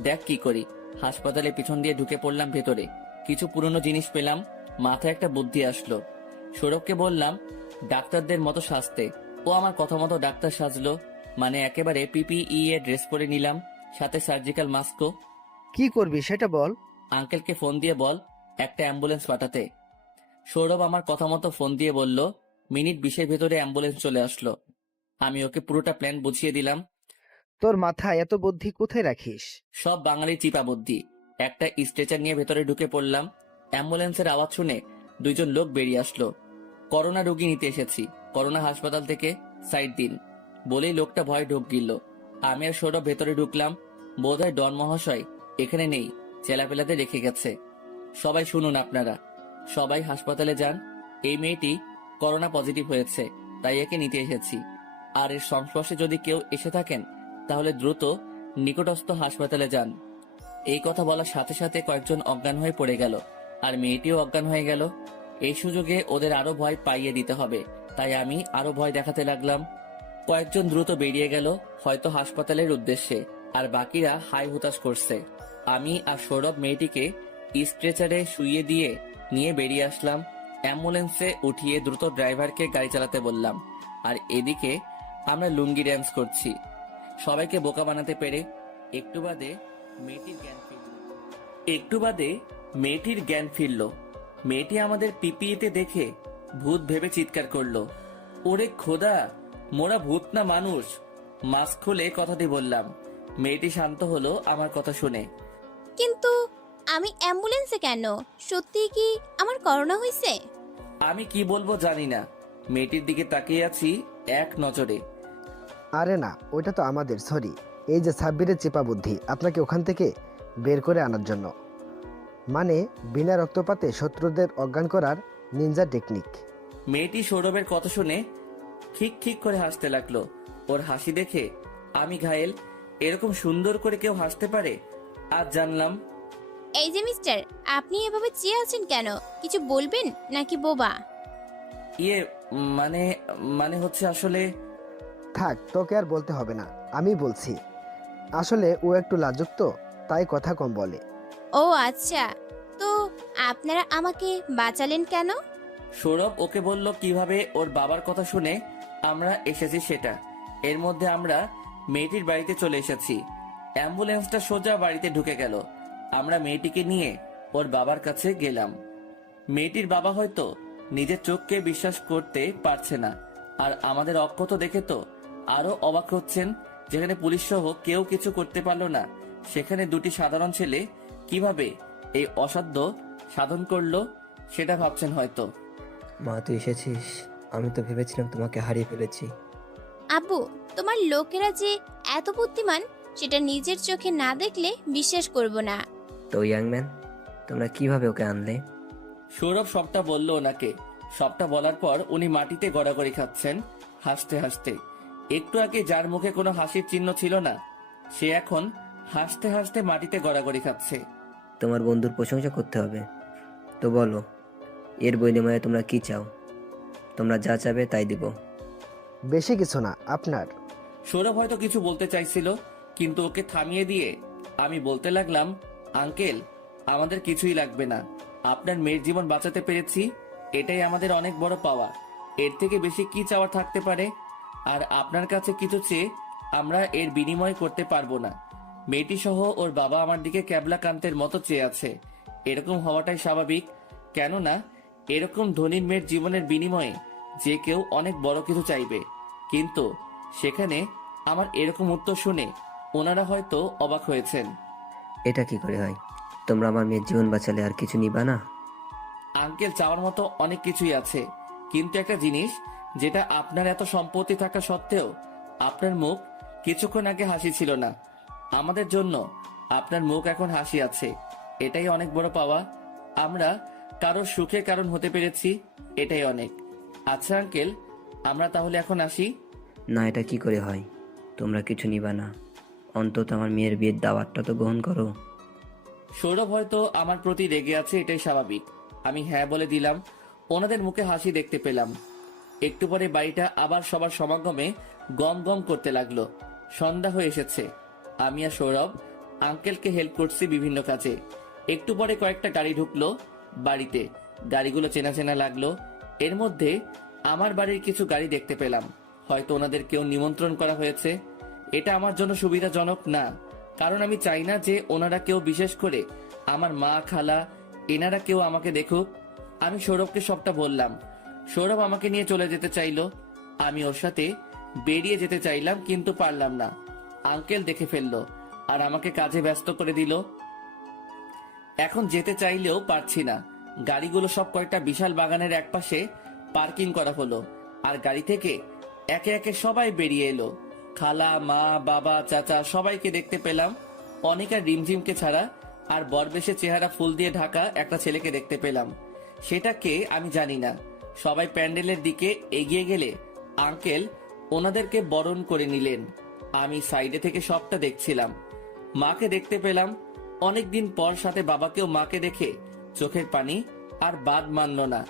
দেখ কি করি। হাসপাতালের পিছন দিয়ে ঢুকে পড়লাম ভেতরে। কিছু পুরনো জিনিস পেলাম, মাথায় একটা বুদ্ধি আসলো। সৌরভকে বললাম ডাক্তারদের মতো সাজতে। ও আমার কথা মতো ডাক্তার সাজলো। মানে একেবারে পিপিই এর ড্রেস পরে নিলাম, সাথে সার্জিক্যাল মাস্কও। কি করবি সেটা বল। আঙ্কেলকে ফোন দিয়ে বল একটা অ্যাম্বুলেন্স পাঠাতে। সৌরভ আমার কথা মতো ফোন দিয়ে বলল মিনিট 20-এর ভেতরে অ্যাম্বুলেন্স চলে আসলো। আমি ওকে পুরোটা প্ল্যান বুঝিয়ে দিলাম। তোর মাথায় এত বুদ্ধি কোথায় রাখিস? সব বাঙালি চিপা বুদ্ধি। একটা স্ট্রেচার নিয়ে ভেতরে ঢুকে পড়লাম। অ্যাম্বুলেন্সের আওয়াজ শুনে 2জন লোক বেরিয়ে আসলো। করোনা রোগী নিতে এসেছি, করোনা হাসপাতাল থেকে, সাইড দিন বলেই লোকটা ভয় ঢোক গিলল। আমি আর সৌরভ ভেতরে ঢুকলাম। বোধহয় ডন মহাশয় এখানে নেই, চেলাপেলাতে রেখে গেছে। সবাই শুনুন আপনারা, সবাই হাসপাতালে যান। এই মেয়েটি করোনা পজিটিভ হয়েছে, তাই একে নিতে এসেছি। আর এর সংস্পর্শে যদি কেউ এসে থাকেন তাহলে দ্রুত নিকটস্থ হাসপাতালে যান। এই কথা বলার সাথে সাথে কয়েকজন অজ্ঞান হয়ে পড়ে গেল, আর মেয়েটিও অজ্ঞান হয়ে গেল। এই সুযোগে ওদের আরো ভয় পাইয়ে দিতে হবে, তাই আমি আরো ভয় দেখাতে লাগলাম। কয়েকজন দ্রুত বেরিয়ে গেল, হয়তো হাসপাতালের উদ্দেশ্যে, আর বাকিরা হাই হুতাশ করছে। আমি আর সৌরভ মেয়েটিকে স্ট্রেচারে শুইয়ে দিয়ে নিয়ে বেরিয়ে আসলাম। অ্যাম্বুলেন্সে উঠিয়ে দ্রুত ড্রাইভারকে গাড়ি চালাতে বললাম। আর এদিকে আমরা লুঙ্গি ড্যান্স করছি, সবাইকে বোকা বানাতে পেরে। একটু বাদে মেয়েটির জ্ঞান ফিরল। মেয়েটি আমাদের পিপিইতে দেখে ভূত ভেবে চিৎকার করলো। ওরে খোদা, মোরা ভূত না মানুষ। মাস্ক খুলে কথাটি বললাম। মেয়েটি শান্ত হলো আমার কথা শুনে। কিন্তু আমি অ্যাম্বুলেন্সে কেন? সত্যি কি আমার করোনা হয়েছে? আমি কি বলবো জানি না। মেয়েটির দিকে তাকিয়ে আছি এক নজরে। আরে না, ওইটা তো আমাদের, সরি। এই যে সাব্বিরের চেপা বুদ্ধি, আপনাকে ওখান থেকে বের করে আনার জন্য। মানে বিনা রক্তপাতে শত্রুদের অজ্ঞান করার নিনজা টেকনিক। মেয়েটি সৌরভের কথা শুনে খিক খিক করে হাসতে লাগলো। ওর হাসি দেখে আমি ঘায়েল। এরকম সুন্দর করে কেউ হাসতে পারে আজ জানলাম। এই যে মিস্টার, আপনি এভাবে চেয়ে আছেন কেন? কিছু বলবেন নাকি বোবা? ইয়ে মানে মানে হচ্ছে আসলে। থাক, তোকে আর বলতে হবে না, আমি বলছি। আসলে ও একটু লাজুক তো, তাই কথা কম বলে। ও আচ্ছা, তো আপনারা আমাকে বাঁচালেন কেন? সৌরভ ওকে বলল কিভাবে ওর বাবার কথা শুনে আমরা এসেছি সেটা। এর মধ্যে আমরা মেয়েটির বাড়িতে চলে এসেছি। অ্যাম্বুলেন্সটা সোজা বাড়িতে ঢুকে গেল। আমরা মেয়েটিকে নিয়ে ওর বাবার কাছে গেলাম। মেয়েটির বাবা হয়তো নিজের চোখকে বিশ্বাস করতে পারছে না, আর আমাদের অক্ষত দেখে তো আরো অবাক হচ্ছেন। যেখানে পুলিশ সহ কেউ কিছু করতে পারলো না, সেখানে দুটি সাধারণ ছেলে কিভাবে এই অসাধ্য সাধন করলো সেটা ভাবছেন হয়তো। মা তুই এসেছিস, আমি তো ভেবেছিলাম তোমাকে হারিয়ে ফেলেছি। আব্বু, তোমার লোকেরা যে এত বুদ্ধিমান সেটা নিজের চোখে না দেখলে বিশ্বাস করব না। তো ইয়াংম্যান, তোমরা কিভাবে ওকে আনলে? সৌরভ সবটা বলল ওনাকে। সবটা বলার পর উনি মাটিতে গড়াগড়ি খাচ্ছেন হাসতে হাসতে। একটু আগে যার মুখে কোনো হাসির চিহ্ন ছিল না, সে এখন হাসতে হাসতে মাটিতে গড়াগড়ি খাচ্ছে। তোমার বন্ধুর প্রশংসা করতে হবে, তো বলো এর বিনিময়ে তোমরা কি চাও? তোমরা যা চাবে তাই দিব। বেশি কিছু না আপনার। সৌরভ হয়তো কিছু বলতে চাইছিল, কিন্তু ওকে থামিয়ে দিয়ে আমি বলতে লাগলাম, আঙ্কেল আমাদের কিছুই লাগবে না। আপনার মেয়ের জীবন বাঁচাতে পেরেছি, এটাই আমাদের অনেক বড় পাওয়া। এর থেকে বেশি কি চাওয়ার থাকতে পারে? আর আপনার কাছে কিছু চেয়ে আমরা এর বিনিময় করতে পারবো না। মেয়েটি সহ ওর বাবা আমার দিকে ক্যাবলা কান্তের মতো চেয়ে আছে। এরকম হওয়াটাই স্বাভাবিক, কেননা এরকম ধনী মেয়ের জীবনের বিনিময়ে যে কেউ অনেক বড় কিছু চাইবে, কিন্তু সেখানে আমার এরকম উত্তর শুনে ওনারা হয়তো অবাক হয়েছেন। এটা কি করে হয়? তোমরা আমার মেয়ের জীবন বাঁচালে আর কিছু নিবা না? আঙ্কেল, চাওয়ার মতো অনেক কিছুই আছে, কিন্তু একটা জিনিস, যেটা আপনার এত সম্পত্তি থাকা সত্ত্বেও আপনার মুখ কিছুক্ষণ আগে হাসি ছিল না, আমাদের জন্য আপনার মুখ এখন হাসি আছে, এটাই অনেক বড় পাওয়া। আমরা কারোর সুখের কারণ হতে পেরেছি, এটাই অনেক। আচ্ছা আঙ্কেল, আমরা তাহলে এখন আসি। না, এটা কি করে হয়? তোমরা কিছু নিবা না, অন্তত আমার মেয়ের বিয়ের দাওয়াতটা তো গ্রহণ করো। সৌরভ হয়তো আমার প্রতি রেগে আছে, এটাই স্বাভাবিক। আমি হ্যাঁ বলে দিলাম। ওনাদের মুখে হাসি দেখতে পেলাম। একটু পরে বাড়িটা আবার সবার সমাগমে গম গম করতে লাগলো। সন্ধ্যা হয়ে এসেছে। আমি আর সৌরভ আঙ্কেলকে হেল্প করছি বিভিন্ন কাজে। একটু পরে কয়েকটা গাড়ি ঢুকলো বাড়িতে। গাড়িগুলো চেনা চেনা লাগলো। এর মধ্যে আমার বাড়ির কিছু গাড়ি দেখতে পেলাম। হয়তো ওনাদের কেউ নিমন্ত্রণ করা হয়েছে। এটা আমার জন্য সুবিধাজনক না, কারণ আমি চাই না যে ওনারা কেউ, বিশেষ করে আমার মা, খালা, এনারা কেউ আমাকে দেখুক। আমি সৌরভকে সবটা বললাম। সৌরভ আমাকে নিয়ে চলে যেতে চাইলো। আমি ওর সাথে বেরিয়ে যেতে চাইলাম, কিন্তু পারলাম না। আঙ্কেল দেখে ফেললো আর আমাকে কাজে ব্যস্ত করে দিল। এখন যেতে চাইলেও পারছি না। গাড়িগুলো সব কয়েকটা বিশাল বাগানের একপাশে পার্কিং করা হলো, আর গাড়ি থেকে একে একে সবাই বেরিয়ে এলো। খালা, মা, বাবা, চাচা সবাইকে দেখতে পেলাম। অনেক আর রিমঝিমকে ছাড়া, আর বরবেশে চেহারা ফুল দিয়ে ঢাকা একটা ছেলেকে দেখতে পেলাম। সেটা কে আমি জানি না। সবাই প্যান্ডেলের দিকে এগিয়ে গেলে আঙ্কেল ওনাদেরকে বরণ করে নিলেন। আমি সাইডে থেকে সবটা দেখছিলাম। মাকে দেখতে পেলাম। অনেকদিন পর সাথে বাবাকেও। মাকে দেখে চোখের পানি আর বাদ মানল না,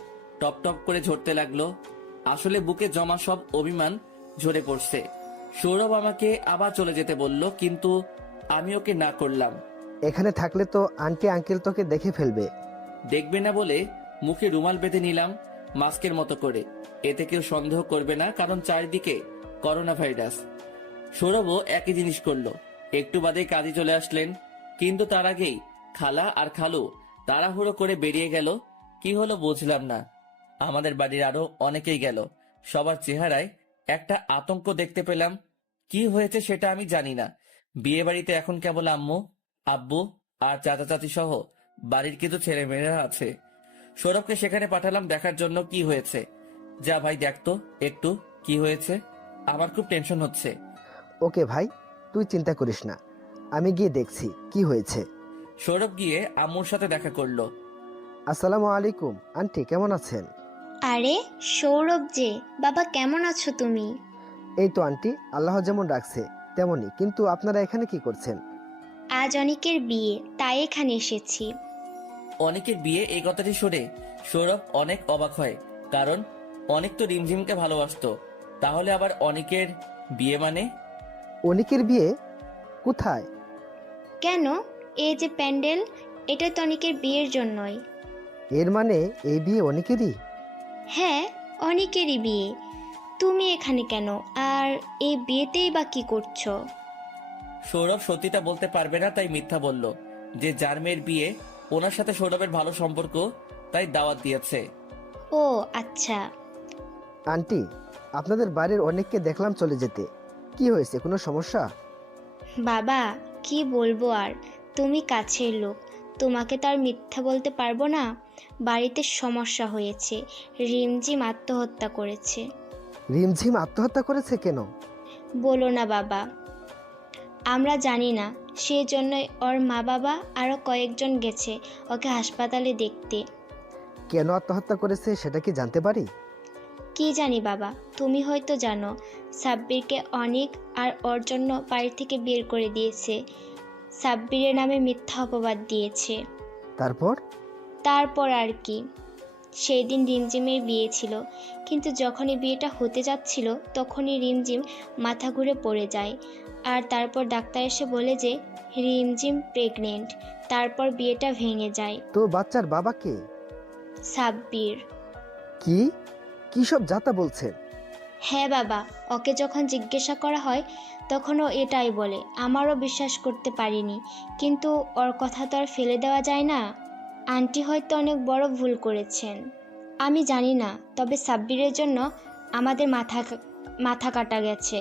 টপ টপ করে ঝরতে লাগলো। আসলে বুকে জমা সব অভিমান ঝরে পড়ছে। সৌরভ আমাকে আবার চলে যেতে বলল, কিন্তু আমি ওকে না করলাম। এখানে থাকলে তো আন্টি আঙ্কেল তোকে দেখে ফেলবে। দেখবে না বলে মুখে রুমাল বেঁধে নিলাম মাস্কের মতো করে। এতে কেউ সন্দেহ করবে না, কারণ চারিদিকে করোনা ভাইরাস। সৌরভও একই জিনিস করলো। একটু বাদে কাজে চলে আসলেন, কিন্তু তার আগেই খালা আর খালু তাড়াহুড়ো করে বেরিয়ে গেল। কি হলো বুঝলাম না। আমাদের বাড়ির আরো অনেকেই গেল। সবার চেহারায় একটা আতঙ্ক দেখতে পেলাম। কি হয়েছে সেটা আমি জানি না। বিয়ে বাড়িতে এখন কেবল আম্মু, আব্বু আর চাচা চাচি সহ বাড়ির কিছু ছেলেমেয়েরা আছে। সৌরভকে সেখানে পাঠালাম দেখার জন্য কি হয়েছে। যা ভাই, দেখতো একটু কি হয়েছে, আমার খুব টেনশন হচ্ছে। ওকে ভাই, তুই চিন্তা করিস না, আমি গিয়ে দেখছি কি হয়েছে। সৌরভ গিয়ে আম্মুর সাথে দেখা করলো। আসসালামু আলাইকুম আন্টি, কেমন আছেন? আরে সৌরভ যে, বাবা কেমন আছো তুমি? এই তো আন্টি, আল্লাহ যেমন রাখছে তেমনই। কিন্তু আপনারা এখানে কি করছেন? আজ অনিকের বিয়ে, তাই এখানে এসেছি। অনেকের বিয়ে, এই কথাটি শুনে সৌরভ অনেক অবাক হয়, কারণ অনেক তো রিমঝিমকে ভালোবাসতো। তাহলে আবার অনেকের বিয়ে মানে? অনিকের বিয়ে কোথায়? কেন, এই যে প্যান্ডেল, এটা তো অনিকের বিয়ের জন্যই। এর মানে এই বিয়ে অনিকেরই? হ্যাঁ, অনিকেরই বিয়ে। তুমি এখানে কেন, আর এই বিয়েতেই বা কি করছো? সৌরভ সত্যিটা বলতে পারবে না, তাই মিথ্যা বলল যে যার মেয়ের বিয়ে ওনার সাথে সৌরভের ভালো সম্পর্ক, তাই দাওয়াত দিয়েছে। ও আচ্ছা। আন্টি, আপনাদের বাড়ির অনেককে দেখলাম চলে যেতে, কি হয়েছে, কোনো সমস্যা? বাবা কি বলবো আর, তুমি কাছের লোক, তোমাকে তো আর মিথ্যা বলতে পারবো না। বাড়িতে সমস্যা হয়েছে, রিমঝিম আত্মহত্যা করেছে। রিমঝিম আত্মহত্যা করেছে কেন? বলো না বাবা, আমরা জানি না, সেই জন্যই ওর মা বাবা আরও কয়েকজন গেছে ওকে হাসপাতালে দেখতে। কেন আত্মহত্যা করেছে সেটা কি জানতে পারি? কি জানি বাবা, তুমি হয়তো জানো। সাব্বিরকে অনেক আর ওর জন্য বাড়ি থেকে বের করে দিয়েছে। সাব্বিরের নামে মিথ্যা অপবাদ দিয়েছে। তারপর আর কি, সেই দিন রিমঝিমের বিয়ে ছিল, কিন্তু যখনই বিয়েটা হতে যাচ্ছিল তখনই রিমঝিম মাথা ঘুরে পড়ে যায়। আর তারপর ডাক্তার এসে বলে যে রিমঝিম প্রেগনেন্ট। তারপর বিয়েটা ভেঙে যায়। তো বাচ্চার বাবা কে? সাব্বির। কি কি সব যাতা বলছেন? হ্যাঁ বাবা, ওকে যখন জিজ্ঞাসা করা হয় তখন ও এটাই বলে। আমারও বিশ্বাস করতে পারিনি, কিন্তু ওর কথা তো আর ফেলে দেওয়া যায় না। আন্টি হয়তো অনেক বড় ভুল করেছেন। আমি জানি না, তবে সাব্বিরের জন্য আমাদের মাথা কাটা গেছে,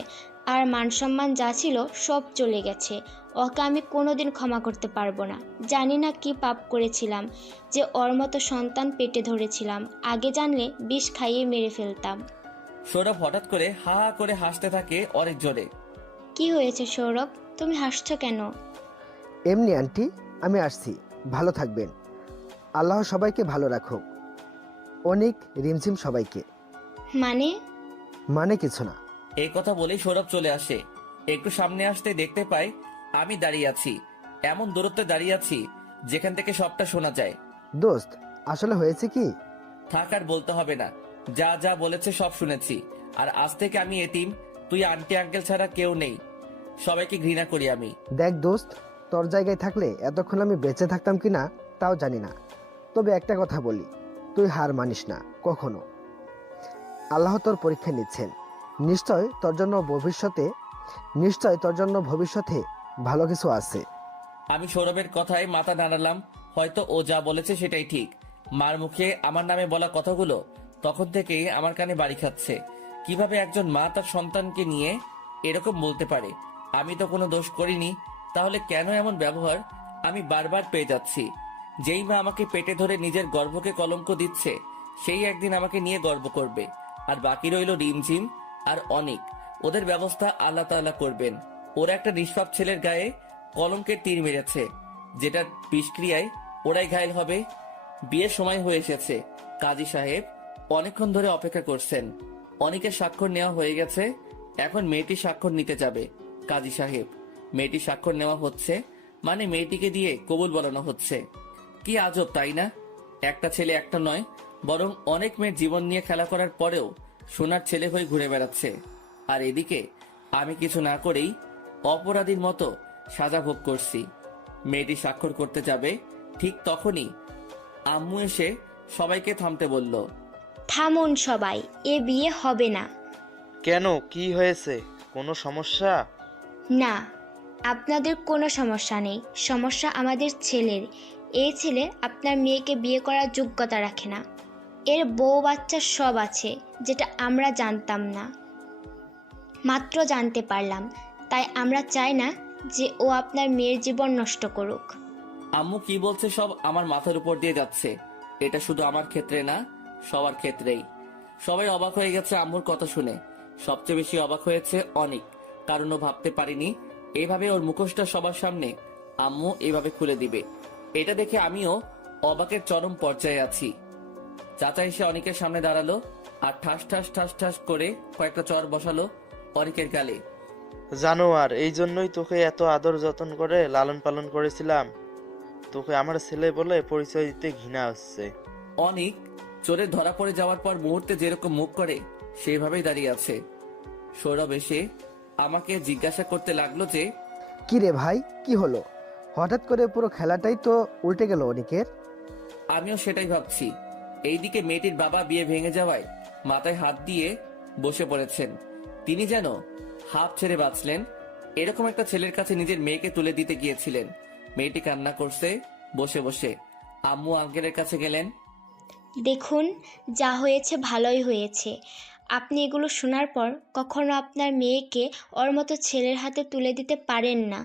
আর মানসম্মান যা ছিল সব চলে গেছে। ওকে আমি কোনোদিন ক্ষমা করতে পারবো না। জানি না কি পাপ করেছিলাম যে ওর মতো সন্তান পেটে ধরেছিলাম। আগে জানলে বিষ খাইয়ে মেরে ফেলতাম। সৌরভ হঠাৎ করে হা হা করে হাসতে থাকে অনেক জোরে। কি হয়েছে সৌরভ, তুমি হাসছো কেন? এমনি আন্টি, আমি আসছি। ভালো থাকবেন। আল্লাহ সবাইকে ভালো রাখুক। অনেক রিমঝিম সবাইকে। মানে কিছু না। এই কথা বলেই সৌরভ চলে আসে। একটু সামনে আসতে দেখতে পাই আমি দাঁড়িয়ে আছি। এমন দূরত্বে দাঁড়িয়ে আছি যেখান থেকে সবটা শোনা যায়। দোস্ত, আসলে হয়েছে কি? থাক, আর বলতে হবে না। যা যা বলেছে সব শুনেছি। আর আজ থেকে আমি এতিম, তুই আন্টি আঙ্কেল ছাড়া কেউ নেই। সবাইকে ঘৃণা করি আমি। দেখ দোস্ত, তোর জায়গায় থাকলে এতক্ষণ আমি বেঁচে থাকতাম কি না তাও জানি না। তবে একটা কথা বলি, তুই হার মানিস না কখনো। আল্লাহ তোর পরীক্ষা নিচ্ছেন। নিশ্চয় তোর জন্য ভবিষ্যতে ভালো কিছু আছে। আমি সৌরভের কথায় মাথা নাড়ালাম। হয়তো ও যা বলেছে সেটাই ঠিক। মার মুখে আমার নামে বলা কথাগুলো তখন থেকেই আমার কানে বাড়ি খাচ্ছে। কিভাবে একজন মা তার সন্তানকে নিয়ে এরকম বলতে পারে? আমি তো কোনো দোষ করিনি, তাহলে কেন এমন ব্যবহার আমি বারবার পেয়ে যাচ্ছি? যেই মা আমাকে পেটে ধরে নিজের গর্ভকে কলঙ্ক দিচ্ছে, সেই একদিন আমাকে নিয়ে গর্ব করবে। আর বাকি রইল রিমঝিম আর অনিক। ওদের ব্যবস্থা আল্লাহ তাআলা করবেন। ওরা একটা নিষ্পাপ ছেলের গায়ে কলঙ্কের তীর মেরেছে, যেটার বিষক্রিয়ায় ওরাই ঘায়েল হবে। বিয়ের সময় হয়ে এসেছে। কাজী সাহেব অনেকক্ষণ ধরে অপেক্ষা করছেন। অনেকের স্বাক্ষর নেওয়া হয়ে গেছে। এখন মেয়েটির স্বাক্ষর নিতে যাবে কাজী সাহেব। মেয়েটির স্বাক্ষর নেওয়া হচ্ছে মানে মেয়েটিকে দিয়ে কবুল বলানো হচ্ছে। কি আজব, তাই না? একটা ছেলে একটা নয়, বরং অনেক মেয়ের জীবন নিয়ে খেলা করার পরেও সোনার ছেলে হয়ে ঘুরে বেড়াচ্ছে। আর এদিকে আমি কিছু না করেই অপরাধীর মতো সাজা ভোগ করছি। মেয়েটি স্বাক্ষর করতে যাবে, ঠিক তখনই আম্মু এসে সবাইকে থামতে বলল। থামুন সবাই, এ বিয়ে হবে না। কেন, কি হয়েছে? কোনো সমস্যা? না, আপনাদের কোনো সমস্যা নেই। সমস্যা আমাদের ছেলের। এই ছেলে আপনার মেয়েকে বিয়ে করার যোগ্যতা রাখে না। এর বউ বাচ্চা সব আছে, যেটা আমরা জানতাম না, মাত্র জানতে পারলাম। তাই আমরা চাই না যে ও আপনার মেয়ের জীবন নষ্ট করুক। আম্মু কি বলছে সব আমার মাথার উপর দিয়ে যাচ্ছে। এটা শুধু আমার ক্ষেত্রে না, সবার ক্ষেত্রেই। সবাই অবাক হয়ে গেছে আম্মুর কথা শুনে। সবচেয়ে বেশি অবাক হয়েছে অনিক, কারণ ও ভাবতে পারিনি এইভাবে ওর মুখোশটা সবার সামনে আম্মু এইভাবে খুলে দিবে। এটা দেখে আমিও অবাকের চরম পর্যায়ে আছি। চাচা এসে অনিকের সামনে দাঁড়ালো আর ঠাস ঠাস ঠাস ঠাস করে কয়েকটা চর বসালো অনিকের গালে। জানোয়ার, এই জন্যই তোকে এত আদর যত্ন করে লালন পালন করেছিলাম। তোকে আমার ছেলে বলে পরিচয় দিতে ঘৃণা হচ্ছে। অনিক চোরে ধরা পড়ে যাওয়ার পর মুহূর্তে যেরকম মুখ করে সেইভাবেই দাঁড়িয়ে আছে। সৌরভ এসে আমাকে জিজ্ঞাসা করতে লাগলো যে, কি রে ভাই, কি হলো? হঠাৎ করে পুরো খেলাটাই তো উল্টে গেল অনিকের। আমিও সেটাই ভাবছি। এইদিকে মেয়েটির বাবা বিয়ে ভেঙে যাওয়ায় মাথায় হাত দিয়ে বসে পড়েছেন। তিনি যেন হাফ ছেড়ে বাঁচলেন। এরকম একটা ছেলের কাছে নিজের মেয়েকে তুলে দিতে গিয়েছিলেন। মেয়েটি কান্না করছে বসে বসে। আম্মু আঙ্কেলের কাছে গেলেন। দেখুন, যা হয়েছে ভালোই হয়েছে। আপনি এগুলো শোনার পর কখনো আপনার মেয়েকে ওর মতো ছেলের হাতে তুলে দিতে পারেন না।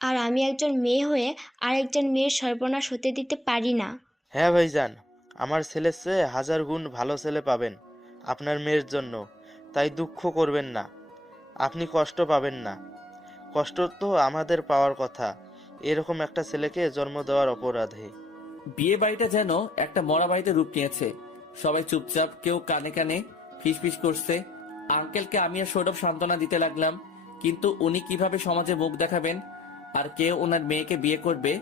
আর আমি একজন মেয়ে হয়ে আরেকজন মেয়ের সর্বনাশ হতে দিতে পারি না। হ্যাঁ ভাইজান, আমার ছেলের চেয়ে 1000 গুণ ভালো ছেলে পাবেন আপনার মেয়ের জন্য। তাই দুঃখ করবেন না, আপনি কষ্ট পাবেন না। কষ্ট তো আমাদের পাওয়ার কথা, এরকম একটা ছেলেকে জন্ম দেওয়ার অপরাধে। বিয়ে বাড়িটা যেন একটা মরা বাড়িতে রূপ নিয়েছে। সবাই চুপচাপ, কেউ কানে কানে ফিসফিস করছে। আঙ্কেলকে আমি আর সৌরভ সান্ত্বনা দিতে লাগলাম, কিন্তু উনি কিভাবে সমাজে মুখ দেখাবেন আর কেউ ওনার মেয়েকে বিয়ে করবে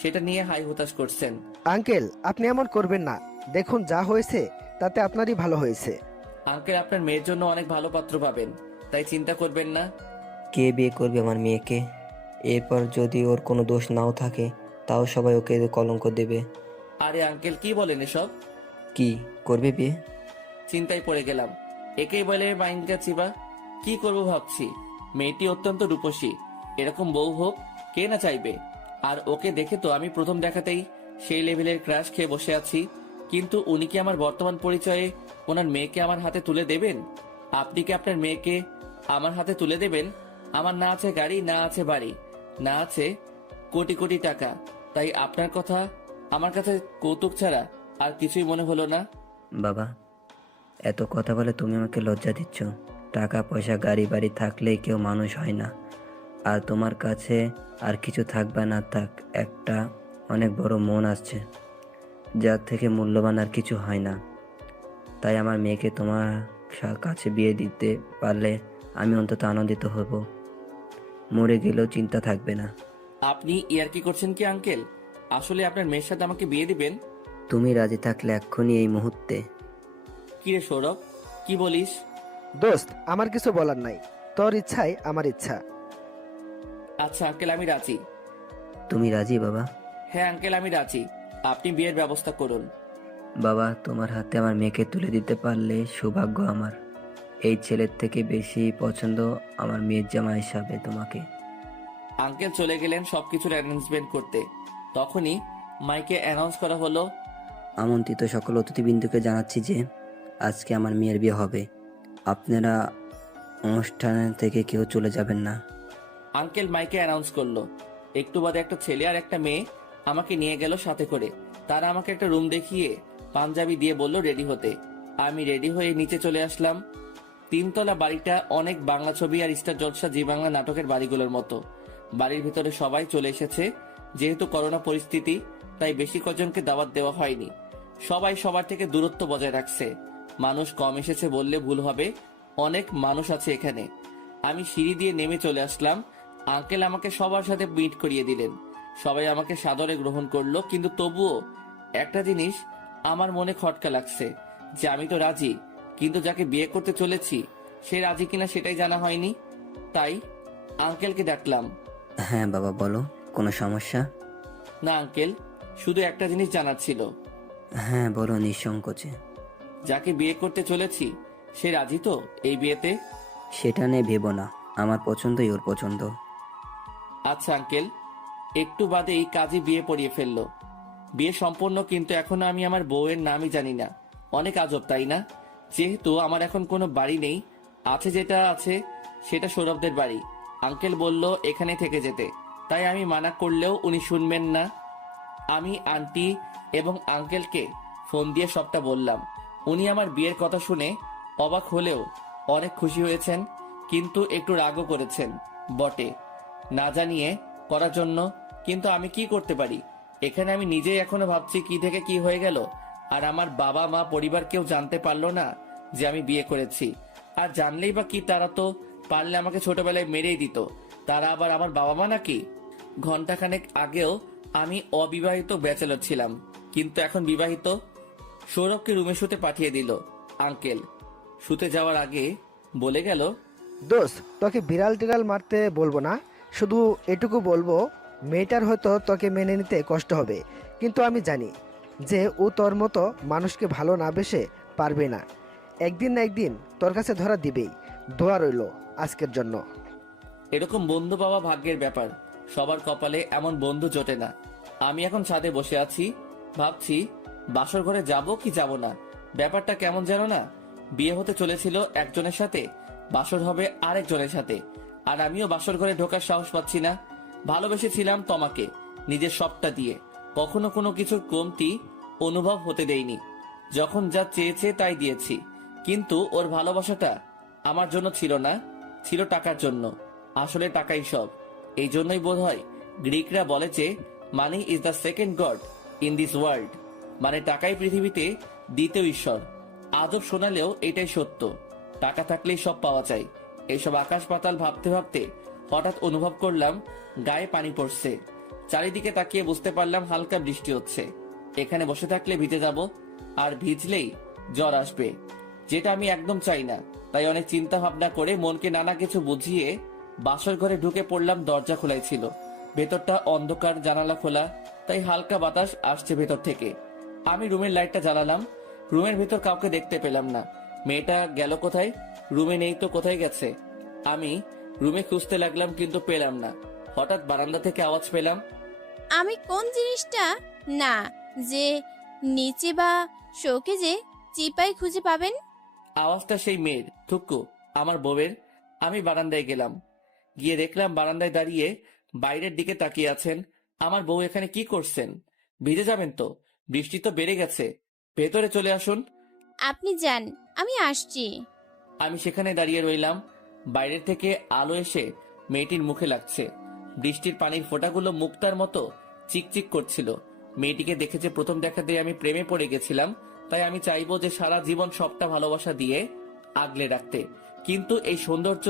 সেটা নিয়ে হাই হতাশ করছেন। আঙ্কেল, আপনি এমন করবেন না। দেখুন, যা হয়েছে তাতে আপনারই ভালো হয়েছে। আঙ্কেল, আপনার মেয়ের জন্য অনেক ভালো পাত্র পাবেন, তাই চিন্তা করবেন না। কে বিয়ে করবে আমার মেয়েকে? এরপর যদি ওর কোনো দোষ নাও থাকে তাও সবাই ওকে কলঙ্ক দেবে। আরে আঙ্কেল, কি বলেন এসব? কি করবে বিয়ে? চিন্তায় পড়ে গেলাম। একেই বলে মাইন্ডা চিবা। কি করব ভাবছি। মেয়েটি অত্যন্ত রূপসী, এরকম বউ হোক কে না চাইবে। আর ওকে দেখে তো আমি প্রথম দেখাতেই সেই লেভেলের ক্রাশ খেয়ে বসে আছি। কিন্তু উনি কি আমার বর্তমান পরিচয়ে ওনার মেয়েকে আমার হাতে তুলে দেবেন? আপনি কি আপনার মেয়েকে আমার হাতে তুলে দেবেন? আমার না আছে গাড়ি, না আছে বাড়ি, না আছে কোটি কোটি টাকা, তাই আপনার কথা আমার কাছে কৌতুক ছাড়া আর কিছুই মনে হলো না। বাবা, এত কথা বলে তুমি আমাকে লজ্জা দিচ্ছ। টাকা পয়সা গাড়ি বাড়ি থাকলেই কেউ মানুষ হয় না। আর তোমার কাছে আর কিছু থাক বা না থাক, একটা অনেক বড় মন আসছে, যার থেকে মূল্যবান আর কিছু হয় না। তাই আমার মেয়েকে তোমার কাছে বিয়ে দিতে পারলে আমি অন্তত আনন্দিত হব। মরে গেলেও চিন্তা থাকবে না। আপনি ইয়ার্কি করছেন কি আঙ্কেল? আসলে আপনার মেয়ের সাথে আমাকে বিয়ে দিবেন? তুমি রাজি থাকলে এক্ষুনি এই মুহূর্তে। কি রে সৌরভ, কি বলিস? দোস্ত, আমার কিছু বলার নাই, তোর ইচ্ছাই আমার ইচ্ছা। আচ্ছা আঙ্কেল, আমি রাজি। তুমি রাজি বাবা? হ্যাঁ আঙ্কেল, আমি রাজি। আপনি বিয়ের ব্যবস্থা করুন। বাবা, তোমার হাতে আমার মেয়েকে তুলে দিতে পারলে সৌভাগ্য আমার। এই ছেলের থেকে বেশি পছন্দ আমার মেয়ের জামা হিসাবে তোমাকে। আঙ্কেল চলে গেলেন সবকিছুর অ্যারেঞ্জমেন্ট করতে। তখনই মাইকে অ্যানাউন্স করা হলো, আমন্ত্রিত সকল অতিথিবৃন্দকে জানাচ্ছি যে আজকে আমার মেয়ের বিয়ে হবে। আপনারা অনুষ্ঠান থেকে কেউ চলে যাবেন না। আঙ্কেল মাইকে অ্যানাউন্স করলো। একটু বাদে একটা ছেলে আর একটা মেয়ে আমাকে নিয়ে গেল সাথে করে। তারা আমাকে একটা রুম দেখিয়ে পাঞ্জাবি দিয়ে বলল রেডি হতে। আমি রেডি হয়ে নিচে চলে আসলাম। 3 তলা বাড়িটা অনেক বাংলা ছবি আর স্টার জলসা জি বাংলা নাটকের বাড়িগুলোর মতো। বাড়ির ভিতরে সবাই চলে এসেছে। যেহেতু করোনা পরিস্থিতি, তাই বেশি কজনকে দাওয়াত দেওয়া হয়নি। সবাই সবার থেকে দূরত্ব বজায় রাখছে। মানুষ কম এসেছে বললে ভুল হবে, অনেক মানুষ আছে এখানে। আমি সিঁড়ি দিয়ে নেমে চলে আসলাম। আঙ্কেল আমাকে সবার সাথে মিট করিয়ে দিলেন। সবাই আমাকে সাদরে গ্রহণ করলো, কিন্তু তবুও একটা জিনিস আমার মনে খটকা লাগছে যে আমি তো রাজি, কিন্তু যাকে বিয়ে করতে চলেছি সে রাজি কিনা সেটাই জানা হয়নি। তাই আঙ্কেলকে ডাকলাম। হ্যাঁ বাবা, বলো, কোনো সমস্যা? না আঙ্কেল, শুধু একটা জিনিস জানার ছিল। হ্যাঁ বলো নিঃসংকোচে। যাকে বিয়ে করতে চলেছি সে রাজি তো এই বিয়েতে? সেটা নিয়ে ভেবো না, আমার পছন্দই ওর পছন্দ। আচ্ছা আঙ্কেল। একটু বাদেই কাজী বিয়ে পড়িয়ে ফেললো। বিয়ে সম্পন্ন, কিন্তু এখনো আমি আমার বউয়ের নামই জানি না। অনেক আজব, তাই না? যেহেতু আমার এখন কোনো বাড়ি নেই, আছে যেটা আছে সেটা সৌরভদের বাড়ি। আঙ্কেল বলল এখানে থেকে যেতে, তাই আমি মানা করলেও উনি শুনবেন না। আমি আন্টি এবং আঙ্কেলকে ফোন দিয়ে সবটা বললাম। উনি আমার বিয়ের কথা শুনে অবাক হলেও অনেক খুশি হয়েছেন, কিন্তু একটু রাগও করেছেন বটে, না জানিয়ে করার জন্য। কিন্তু আমি কি করতে পারি? এখানে আমি নিজেই এখনো ভাবছি কি থেকে কি হয়ে গেল। আর আমার বাবা মা পরিবার কেউ জানতে পারলো না যে আমি বিয়ে করেছি। আর জানলেই বা কি, তারা তো পারলে আমাকে ছোটবেলায় মেরেই দিত। তারা আবার আমার বাবা মা নাকি? ঘন্টাখানেক আগেও আমি অবিবাহিত ব্যাচেলর ছিলাম, কিন্তু এখন বিবাহিত। সৌরভকে রুমে শুতে পাঠিয়ে দিল আঙ্কেল। শুতে যাওয়ার আগে বলে গেল, দোস্ত, তোকে বিড়াল টিড়াল মারতে বলবো না, শুধু এটুকু বলবো মেয়েটার হয়তো তোকে মেনে নিতে কষ্ট হবে, কিন্তু আমি জানি যে ও তোর মতো মানুষকে ভালো না বেসে পারবে না। একদিন না একদিন তোর কাছে ধরা দিবেই। দোয়া রইল আজকের জন্য। এরকম বন্ধু পাওয়া ভাগ্যের ব্যাপার, সবার কপালে এমন বন্ধু জোটে না। আমি এখন ছাদে বসে আছি, ভাবছি বাসর ঘরে যাব কি যাব না। ব্যাপারটা কেমন যেন না। বিয়ে হতে চলেছিল একজনের সাথে, বাসর হবে আরেকজনের সাথে, আর আমিও বাসর ঘরে ঢোকার সাহস পাচ্ছি না। ভালোবেসেছিলাম তোমাকে নিজের সবটা দিয়ে, কখনো কোনো কিছুর কমতি অনুভব হতে দেইনি। যখন যা চেয়েছে তাই দিয়েছি, কিন্তু ওর ভালোবাসাটা আমার জন্য ছিল না, ছিল টাকার জন্য। আসলে টাকাই সব। এই জন্যই বোধ হয় গ্রিকরা বলে যে money is the second god in this world, মানে টাকাই পৃথিবীতে দ্বিতীয় ঈশ্বর। আজব শোনালেও এটাই সত্য। টাকা থাকলেই সব পাওয়া যায়। এইসব আকাশ পাতাল ভাবতে ভাবতে হঠাৎ অনুভব করলাম গায়ে পানি পড়ছে। চারিদিকে তাকিয়ে বুঝতে পারলাম হালকা বৃষ্টি হচ্ছে। এখানে বসে থাকলে ভিজে যাব, আর ভিজলেই জ্বর আসবে, যেটা আমি একদম চাই না। তাই অনেক চিন্তা ভাবনা করে মনকে নানা কিছু বুঝিয়ে বাসর ঘরে ঢুকে পড়লাম। দরজা খোলাই ছিল, ভেতরটা অন্ধকার, জানালা খোলা, তাই হালকা বাতাস আসছে ভেতর থেকে। আমি রুমের লাইটটা জ্বালালাম। রুমের ভেতর কাউকে দেখতে পেলাম না। মেয়েটা গেল কোথায়? রুমে নেই তো কোথায় গেছে? আমি রুমে খুঁজতে লাগলাম, কিন্তু পেলাম না। হঠাৎ বারান্দা থেকে আওয়াজ পেলাম, আমি কোন জিনিসটা না যে নিচে বা শোকেজে চিপাই খুঁজে পাবেন? আওয়াজটা সেই মেয়ের, থুক্কু, আমার বউয়ের। আমি বারান্দায় গেলাম, গিয়ে দেখলাম বারান্দায় দাঁড়িয়ে বাইরের দিকে তাকিয়ে আছেন। আমার বউ এখানে কি করছেন? ভিজে যাবেন তো, বৃষ্টি তো বেড়ে গেছে, ভেতরে চলে আসুন। আপনি যান, আমি আসছি। আমি সেখানে দাঁড়িয়ে রইলাম। বাইরের থেকে আলো এসে মেয়েটির মুখে লাগছে। বৃষ্টির পানির ফোঁটাগুলো মুক্তার মতো চিকচিক করছিল। মেয়েটিকে দেখে যে প্রথম দেখাতেই আমি প্রেমে পড়ে গেছিলাম, তাই আমি চাইবো যে সারা জীবন সবটা ভালোবাসা দিয়ে আগলে রাখতে। কিন্তু এই সৌন্দর্য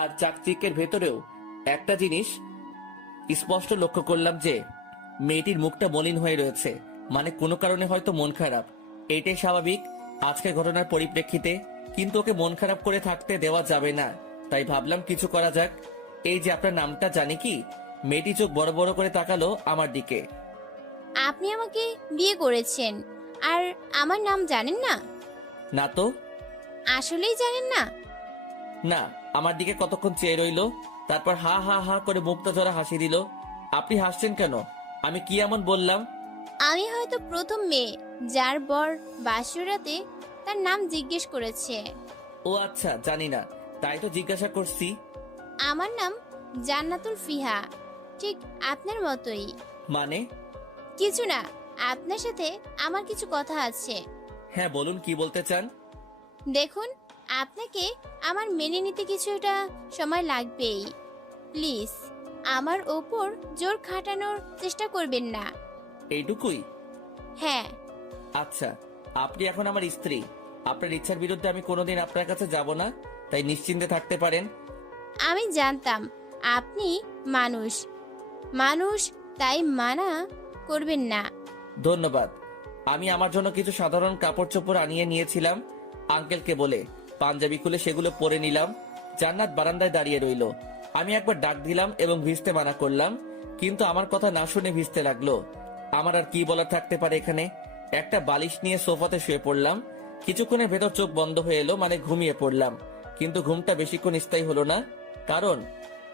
আর চাকচিকের ভেতরেও একটা জিনিস স্পষ্ট লক্ষ্য করলাম, যে মেয়েটির মুখটা মলিন হয়ে রয়েছে। মানে কোনো কারণে হয়তো মন খারাপ। এইটাই স্বাভাবিক আজকের ঘটনার পরিপ্রেক্ষিতে, কিন্তু ওকে মন খারাপ করে থাকতে দেওয়া যাবে না। তাই ভাবলাম কিছু করা যাক। এই যে আপনার নামটা জানি কি? মেয়েটি চোখ বড় বড় করে তাকালো আমার দিকে। আপনি আমাকে বিয়ে করেছেন আর আমার নাম জানেন না? না তো। আসলেই জানেন না? না। আমার দিকে কতক্ষণ চেয়ে রইলো, তারপর হা হা হা করে মুক্তা জোড়া হাসি দিল। আপনি হাসছেন কেন? আমি কি এমন বললাম? আমি হয়তো প্রথম মেয়ে যার বর বাসরাতে তার নাম জিজ্ঞেস করেছে। ও আচ্ছা, জানি না, তাই তো জিজ্ঞাসা করছি। আমার নাম জান্নাতুল ফিহা, ঠিক আপনার মতোই। মানে? কিছু না, আপনার সাথে আমার কিছু কথা আছে। হ্যাঁ বলুন, কি বলতে চান? দেখুন, আপনাকে আমার মেনে নিতে কিছুটা সময় লাগবেই। প্লিজ আমার ওপর জোর খাটানোর চেষ্টা করবেন না। এইটুকুই? হ্যাঁ। আচ্ছা, আপনি এখন আমার স্ত্রী। আপনার ইচ্ছার বিরুদ্ধে আমি কোনোদিন আপনার কাছে যাব না, তাই নিশ্চিন্তে থাকতে পারেন। আমি জানতাম আপনি মানুষ, তাই মানা করবেন না। ধন্যবাদ। আমি আমার জন্য কিছু সাধারণ কাপড় চোপড় আনিয়ে নিয়েছিলাম আঙ্কেলকে বলে। পাঞ্জাবি খুলে সেগুলো পরে নিলাম। জান্নাত বারান্দায় দাঁড়িয়ে রইল। আমি একবার ডাক দিলাম এবং ভিজতে মানা করলাম, কিন্তু আমার কথা না শুনে ভিজতে লাগলো। আমার আর কি বলার থাকতে পারে এখানে। একটা বালিশ নিয়ে সোফাতে শুয়ে পড়লাম। কিছুক্ষণের ভেতর চোখ বন্ধ হয়ে এলো, মানে ঘুমিয়ে পড়লাম। কিন্তু ঘুমটা বেশিক্ষণ স্থায়ী হলো না, কারণ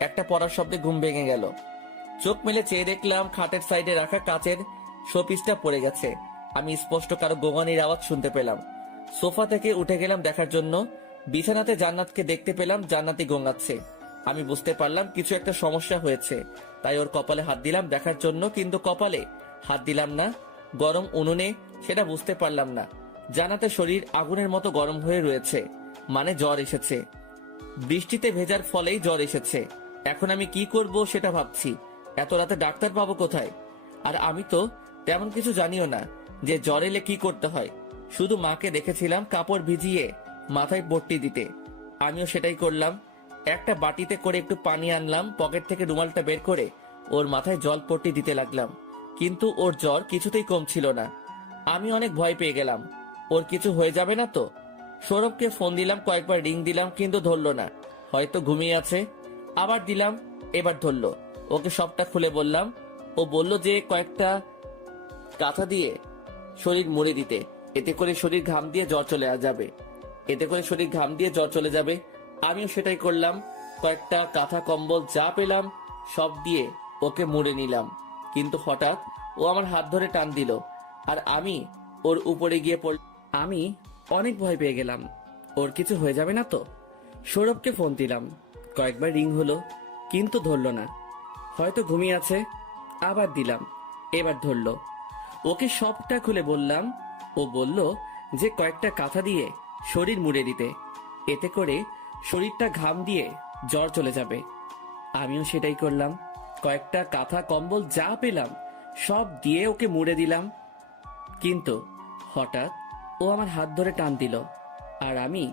একটা পড়ার শব্দে ঘুম ভেঙে গেল। চোখ মেলে চেয়ে দেখলাম খাটের সাইডে রাখা কাচের শোপিসটা পড়ে গেছে। আমি স্পষ্ট কারো গোঙানির আওয়াজ শুনতে পেলাম। সোফা থেকে উঠে গেলাম দেখার জন্য। বিছানাতে জান্নাতকে দেখতে পেলাম, জান্নাতি গোঙাচ্ছে। আমি বুঝতে পারলাম কিছু একটা সমস্যা হয়েছে, তাই ওর কপালে হাত দিলাম দেখার জন্য, কিন্তু কপালে হাত দিলাম না, গরম উনুনে, সেটা বুঝতে পারলাম না। জান্নাতের শরীর আগুনের মতো গরম হয়ে রয়েছে, মানে জ্বর এসেছে। বৃষ্টিতে ভেজার ফলেই জ্বর এসেছে। এখন আমি কি করব সেটা ভাবছি। এত রাতে ডাক্তার পাবো কোথায়? আর আমি তো তেমন কিছু জানিও না যে জ্বর এলে কি করতে হয়। শুধু মাকে দেখেছিলাম কাপড় ভিজিয়ে মাথায় পট্টি দিতে, আমিও সেটাই করলাম। একটা বাটিতে করে একটু পানি আনলাম, পকেট থেকে রুমালটা বের করে ওর মাথায় জল পট্টি দিতে লাগলাম, কিন্তু ওর জ্বর কিছুতেই কমছিল না। আমি অনেক ভয় পেয়ে গেলাম, ওর কিছু হয়ে যাবে না তো। সৌরভকে ফোন দিলাম, কয়েকবার রিং দিলাম, কিন্তু ধরলো না, হয়তো ঘুমিয়ে আছে। আবার দিলাম, এবার ধরলো। ওকে সবটা খুলে বললাম। ও বলল যে কয়েকটা কাঁথা দিয়ে শরীর মুড়ে দিতে, এতে করে শরীর ঘাম দিয়ে জ্বর চলে যাবে। আমিও সেটাই করলাম। কয়েকটা কাঁথা কম্বল যা পেলাম সব দিয়ে ওকে মুড়ে নিলাম, কিন্তু হঠাৎ ও আমার হাত ধরে টান দিল, আর আমি ওর উপরে গিয়ে পড়ল। আমি অনেক ভয় পেয়ে গেলাম, ওর কিছু হয়ে যাবে না তো। সৌরভকে ফোন দিলাম, কয়েকবার রিং হলো, কিন্তু ধরলো না, হয়তো ঘুমিয়ে আছে। আবার দিলাম, এবার ধরলো। ওকে সবটা খুলে বললাম। ও বলল যে কয়েকটা কাঁথা দিয়ে শরীর মুড়ে দিতে, এতে করে শরীরটা ঘাম দিয়ে জ্বর চলে যাবে। আমিও সেটাই করলাম। কয়েকটা কাঁথা কম্বল যা পেলাম সব দিয়ে ওকে মুড়ে দিলাম, কিন্তু হঠাৎ ও আমার হাত ধরে টান দিল, আর আমি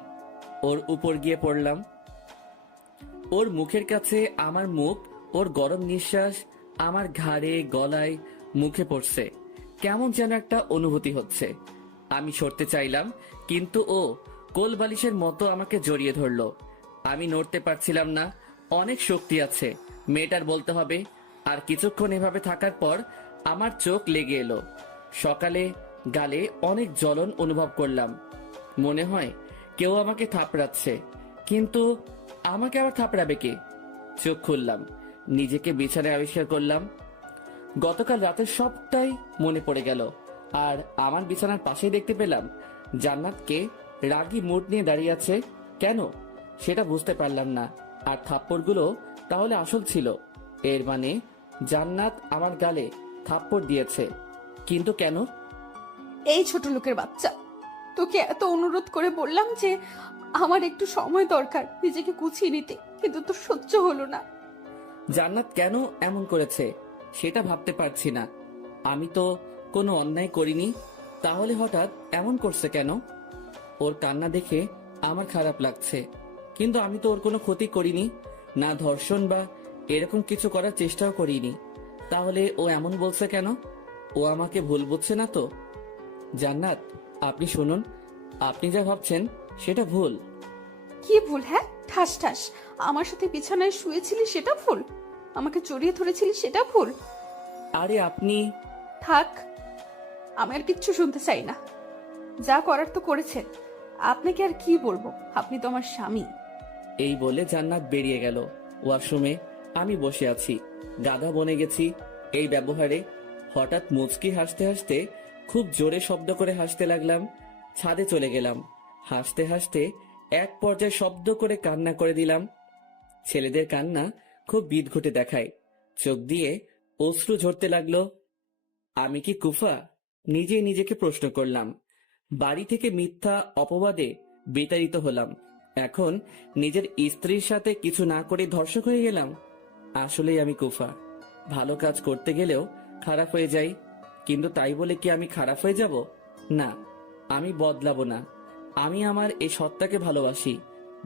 ওর উপর গিয়ে পড়লাম। ওর মুখের কাছে আমার মুখ, ওর গরম নিঃশ্বাস আমার ঘাড়ে, গলায়, মুখে পড়ছে। কেমন যেন একটা অনুভূতি হচ্ছে। আমি সরতে চাইলাম, কিন্তু ও কোল বালিশের মতো আমাকে জড়িয়ে ধরলো। আমি নড়তে পারছিলাম না। অনেক শক্তি আছে মেয়েটার বলতে হবে। আর কিছুক্ষণ এভাবে থাকার পর আমার চোখ লেগে এলো। সকালে গালে অনেক জ্বলন অনুভব করলাম। মনে হয় কেউ আমাকে থাপড়াচ্ছে, কিন্তু আমাকে আবার থাপড়াবে কে? চোখ খুললাম, নিজেকে বিছানায় আবিষ্কার করলাম। গতকাল রাতের সবটাই মনে পড়ে গেল। আর আমার বিছানার পাশে দেখতে পেলাম জান্নাতকে রাগী মুড নিয়ে দাঁড়িয়ে আছে। কেন সেটা বুঝতে পারলাম না। আর থাপ্পড়গুলো তাহলে আসল ছিল। এর মানে জান্নাত আমার গালে থাপ্পড় দিয়েছে। কিন্তু কেন? এই ছোট লোকের বাচ্চা, তোকে এত অনুরোধ করে বললাম যে আমার একটু সময় দরকার নিজেকে গুছিয়ে নিতে, কিন্তু তোর সহ্য হলো না। জান্নাত কেন এমন করেছে সেটা ভাবতে পারছি না। আমি তো কোনো অন্যায় করিনি, তাহলে হঠাৎ এমন করছে কেন? ওর কান্না দেখে আমার খারাপ লাগছে, কিন্তু আমি তো ওর কোনো ক্ষতি করিনি, না ধর্ষণ বা এরকম কিছু করার চেষ্টাও করিনি। তাহলে ও এমন বলছে কেন? ও আমাকে ভুল বুঝছে না তো? জান্নাত, আপনি শুনুন, আপনি যা ভাবছেন সেটা ভুল। কি ভুল? হ্যাঁ, ঠাস ঠাস আমার সাথে বিছানায় শুয়েছিলি সেটা ভুল, আমাকে জড়িয়ে ধরেছিলি সেটা ভুল। আরে আপনি থাক, আমি আর কিচ্ছু শুনতে চাই না। যা করার তো করেছেন, আপনাকে আর কি বলবো, আপনি তো আমার স্বামী। এই বলে জান্নাত বেরিয়ে গেল। ওয়াশরুমে আমি বসে আছি, গাধা বনে গেছি এই ব্যবহারে। হঠাৎ মুচকি হাসতে হাসতে খুব জোরে শব্দ করে হাসতে লাগলাম। ছাদে চলে গেলাম। হাসতে হাসতে এক পর্যায়ে শব্দ করে কান্না করে দিলাম। ছেলেদের কান্না খুব বিদঘুটে দেখায়, চোখ দিয়ে অশ্রু ঝরতে লাগলো। আমি কি কুফা? নিজেই নিজেকে প্রশ্ন করলাম। বাড়ি থেকে মিথ্যা অপবাদে বিতাড়িত হলাম, এখন নিজের স্ত্রীর সাথে কিছু না করে ধর্ষক হয়ে গেলাম। আসলেই আমি কুফা। ভালো কাজ করতে গেলেও খারাপ হয়ে যাই, কিন্তু তাই বলে কি আমি খারাপ হয়ে যাব? না, আমি বদলাবো না। আমি আমার এই সত্তাকে ভালোবাসি।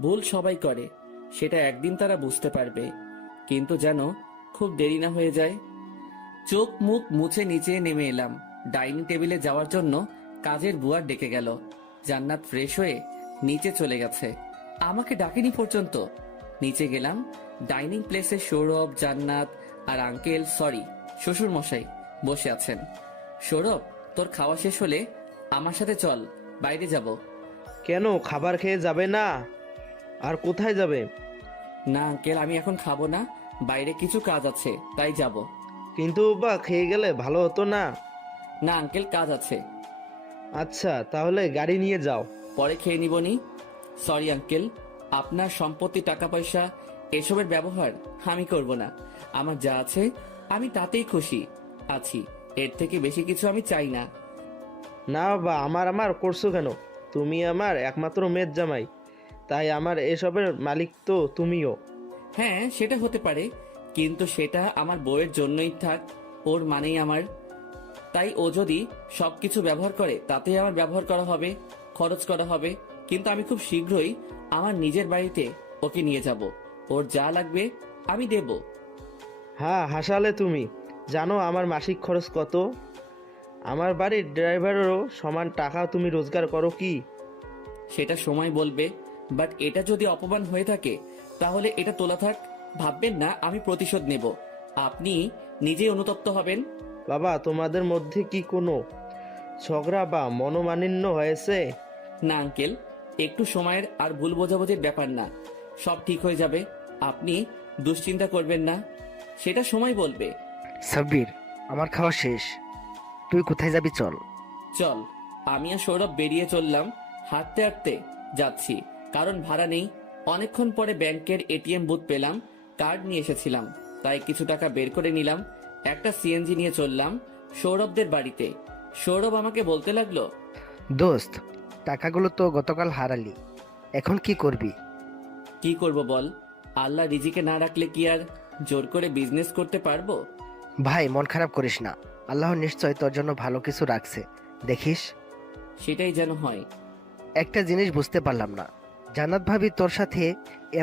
ভুল সবাই করে, সেটা একদিন তারা বুঝতে পারবে, কিন্তু যেন খুব দেরি না হয়ে যায়। চোখ মুখ মুছে নিচে নেমে এলাম। ডাইনিং টেবিলে যাওয়ার জন্য কাজের বুয়ার ডেকে গেল। জান্নাত ফ্রেশ হয়ে নিচে চলে গেছে, আমাকে ডাকেনি পর্যন্ত। নিচে গেলাম, ডাইনিং প্লেসে সৌরভ, জান্নাত আর আঙ্কেল, সরি শ্বশুর মশাই বসে আছেন। সৌরভ, তোর খাওয়া শেষ হলে আমার সাথে চল, বাইরে যাব। কেন, খাবার খেয়ে যাবে না? আর কোথায় যাবে? না আঙ্কেল, আমি এখন খাবো না, বাইরে কিছু কাজ আছে তাই যাব। কিন্তু বা খেয়ে গেলে ভালো হতো না? না আঙ্কেল, কাজ আছে। আচ্ছা, তাহলে গাড়ি নিয়ে যাও। পরে খেয়ে নিবনি। সরি আঙ্কেল, আপনার সম্পত্তি, টাকা পয়সা এসবের ব্যবহার আমি করব না। আমার যা আছে আমি তাতেই খুশি আছি, এর থেকে বেশি কিছু আমি চাই না। না বাবা, আমার করছো কেন? তুমি আমার একমাত্র মেয়ের জামাই, তাই আমার এসবের মালিক তো তুমিও। হ্যাঁ সেটা হতে পারে, কিন্তু সেটা আমার বউয়ের জন্যই থাক, ওর মানেই আমার। তাই ও যদি সবকিছু ব্যবহার করে তাতে আমার ব্যবহার করা হবে, খরচ করা হবে, কিন্তু আমি খুব শীঘ্রই আমার নিজের বাড়িতে ওকে নিয়ে যাব। ওর যা লাগবে আমি দেব। হ্যাঁ, হাসালে তুমি। জানো আমার মাসিক খরচ কত? আমার বাড়ির ড্রাইভারেরও সমান টাকা তুমি রোজগার করো কি? সেটা সময় বলবে, বাট এটা যদি অপমান হয়ে থাকে তাহলে এটা তোলা থাক। ভাববেন না আমি প্রতিশোধ নেব, আপনি নিজেই অনুতপ্ত হবেন। বাবা, তোমাদের মধ্যে কি কোনো ঝগড়া বা মনোমালিন্য হয়েছে? না আঙ্কেল, একটু সময়ের আর ভুল বোঝাবুঝির ব্যাপার না, সব ঠিক হয়ে যাবে। আপনি দুশ্চিন্তা করবেন না, সেটা সময় বলবে। সাব্বির, আমার খাওয়া শেষ, তুই কোথায় যাবি? চল। চল। আমি আর সৌরভ বেরিয়ে চললাম। হাঁটতে হাঁটতে যাচ্ছি, কারণ ভাড়া নেই। অনেকক্ষণ পরে ব্যাংকের এটিএম বুথ পেলাম, কার্ড নিয়ে এসেছিলাম, তাই কিছু টাকা বের করে নিলাম। একটা সিএনজি নিয়ে চললাম সৌরভদের বাড়িতে। সৌরভ আমাকে বলতে লাগলো, দোস্ত, টাকাগুলো তো গতকাল হারালি, এখন কি করবি? কি করব বল, আল্লাহ রিজিকে না রাখলে কি আর জোর করে বিজনেস করতে পারবো? ভাই, মন খারাপ করিস না, আল্লাহ নিশ্চয় তোর জন্য ভালো কিছু রাখছে, দেখিস। সেটাই যেন হয়। একটা জিনিস বুঝতে পারলাম না, জান্নাত ভাবি তোর সাথে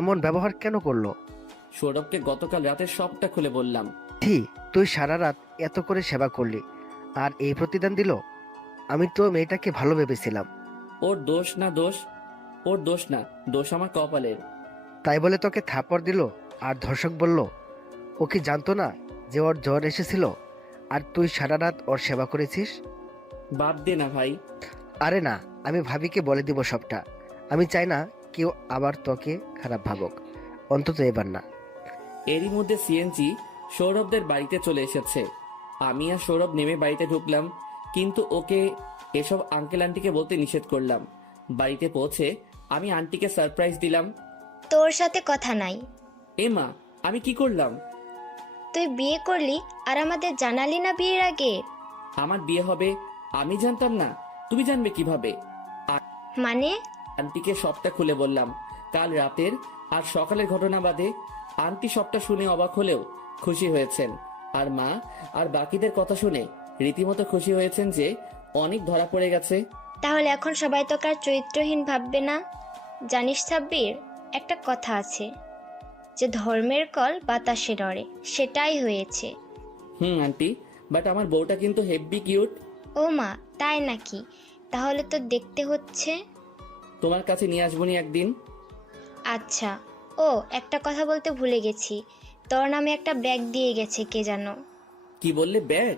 এমন ব্যবহার কেন করলো? সৌরভকে গতকাল রাতের সবটা খুলে বললাম। তুই সারা রাত এত করে সেবা করলি, আর এই প্রতিদান দিল? আমি তো মেয়েটাকে ভালো ভেবেছিলাম। ওর দোষ না, দোষ ওর দোষ না, দোষ আমার কপালের। তাই বলে তোকে থাপ্পড় দিল আর ধর্ষক বলল? ও কি জানতো না যে ওর জ্বর এসেছিল আর তুই সারা রাত ওর সেবা করেছিস? বাদ দে না ভাই। আরে না, আমি ভাবিকে বলে দিব সবটা। আমি চাই না কেউ আবার তোকে খারাপ ভাবুক, অন্তত এবার না। এরই মধ্যে সিএনজি সৌরভদের বাড়িতে চলে এসেছে। আমি আর সৌরভ নেমে বাড়িতে ঢুকলাম। কিন্তু ওকে এসব আঙ্কেল আন্টিকে বলতে নিষেধ করলাম। বাড়িতে পৌঁছে আমি আন্টিকে সারপ্রাইজ দিলাম। তোর সাথে কথা নাই। এ মা, আমি কি করলাম? তুই বিয়ে করলি আর আমাদের জানালি না বিয়ের আগে? আমার বিয়ে হবে আমি জানতাম না, তুমি জানবে কিভাবে? মানে? আন্টিকে সবটা খুলে বললাম। কাল রাতের আর সকালের ঘটনা বাদে আন্টি সবটা শুনে অবাক হলেও খুশি হয়েছেন। আর মা আর বাকিদের কথা শুনে রীতিমতো খুশি হয়েছেন যে অনেক ধরা পড়ে গেছে। তাহলে এখন সবাই তোকে আর চরিত্রহীন ভাববে না। জানিস সাব্বির, একটা কথা আছে যে ধর্মের কল বাতাসে নড়ে, সেটাই হয়েছে। আন্টি, বাট আমার বউটা কিন্তু হেব্বি কিউট। ও মা, তাই নাকি? তাহলে তো দেখতে হচ্ছে। তোমার কাছে নিয়ে আসবনি একদিন। আচ্ছা। ও, একটা কথা বলতে ভুলে গেছি, তোর নামে একটা ব্যাগ দিয়ে গেছে কে জানো? কি বললে, ব্যাগ?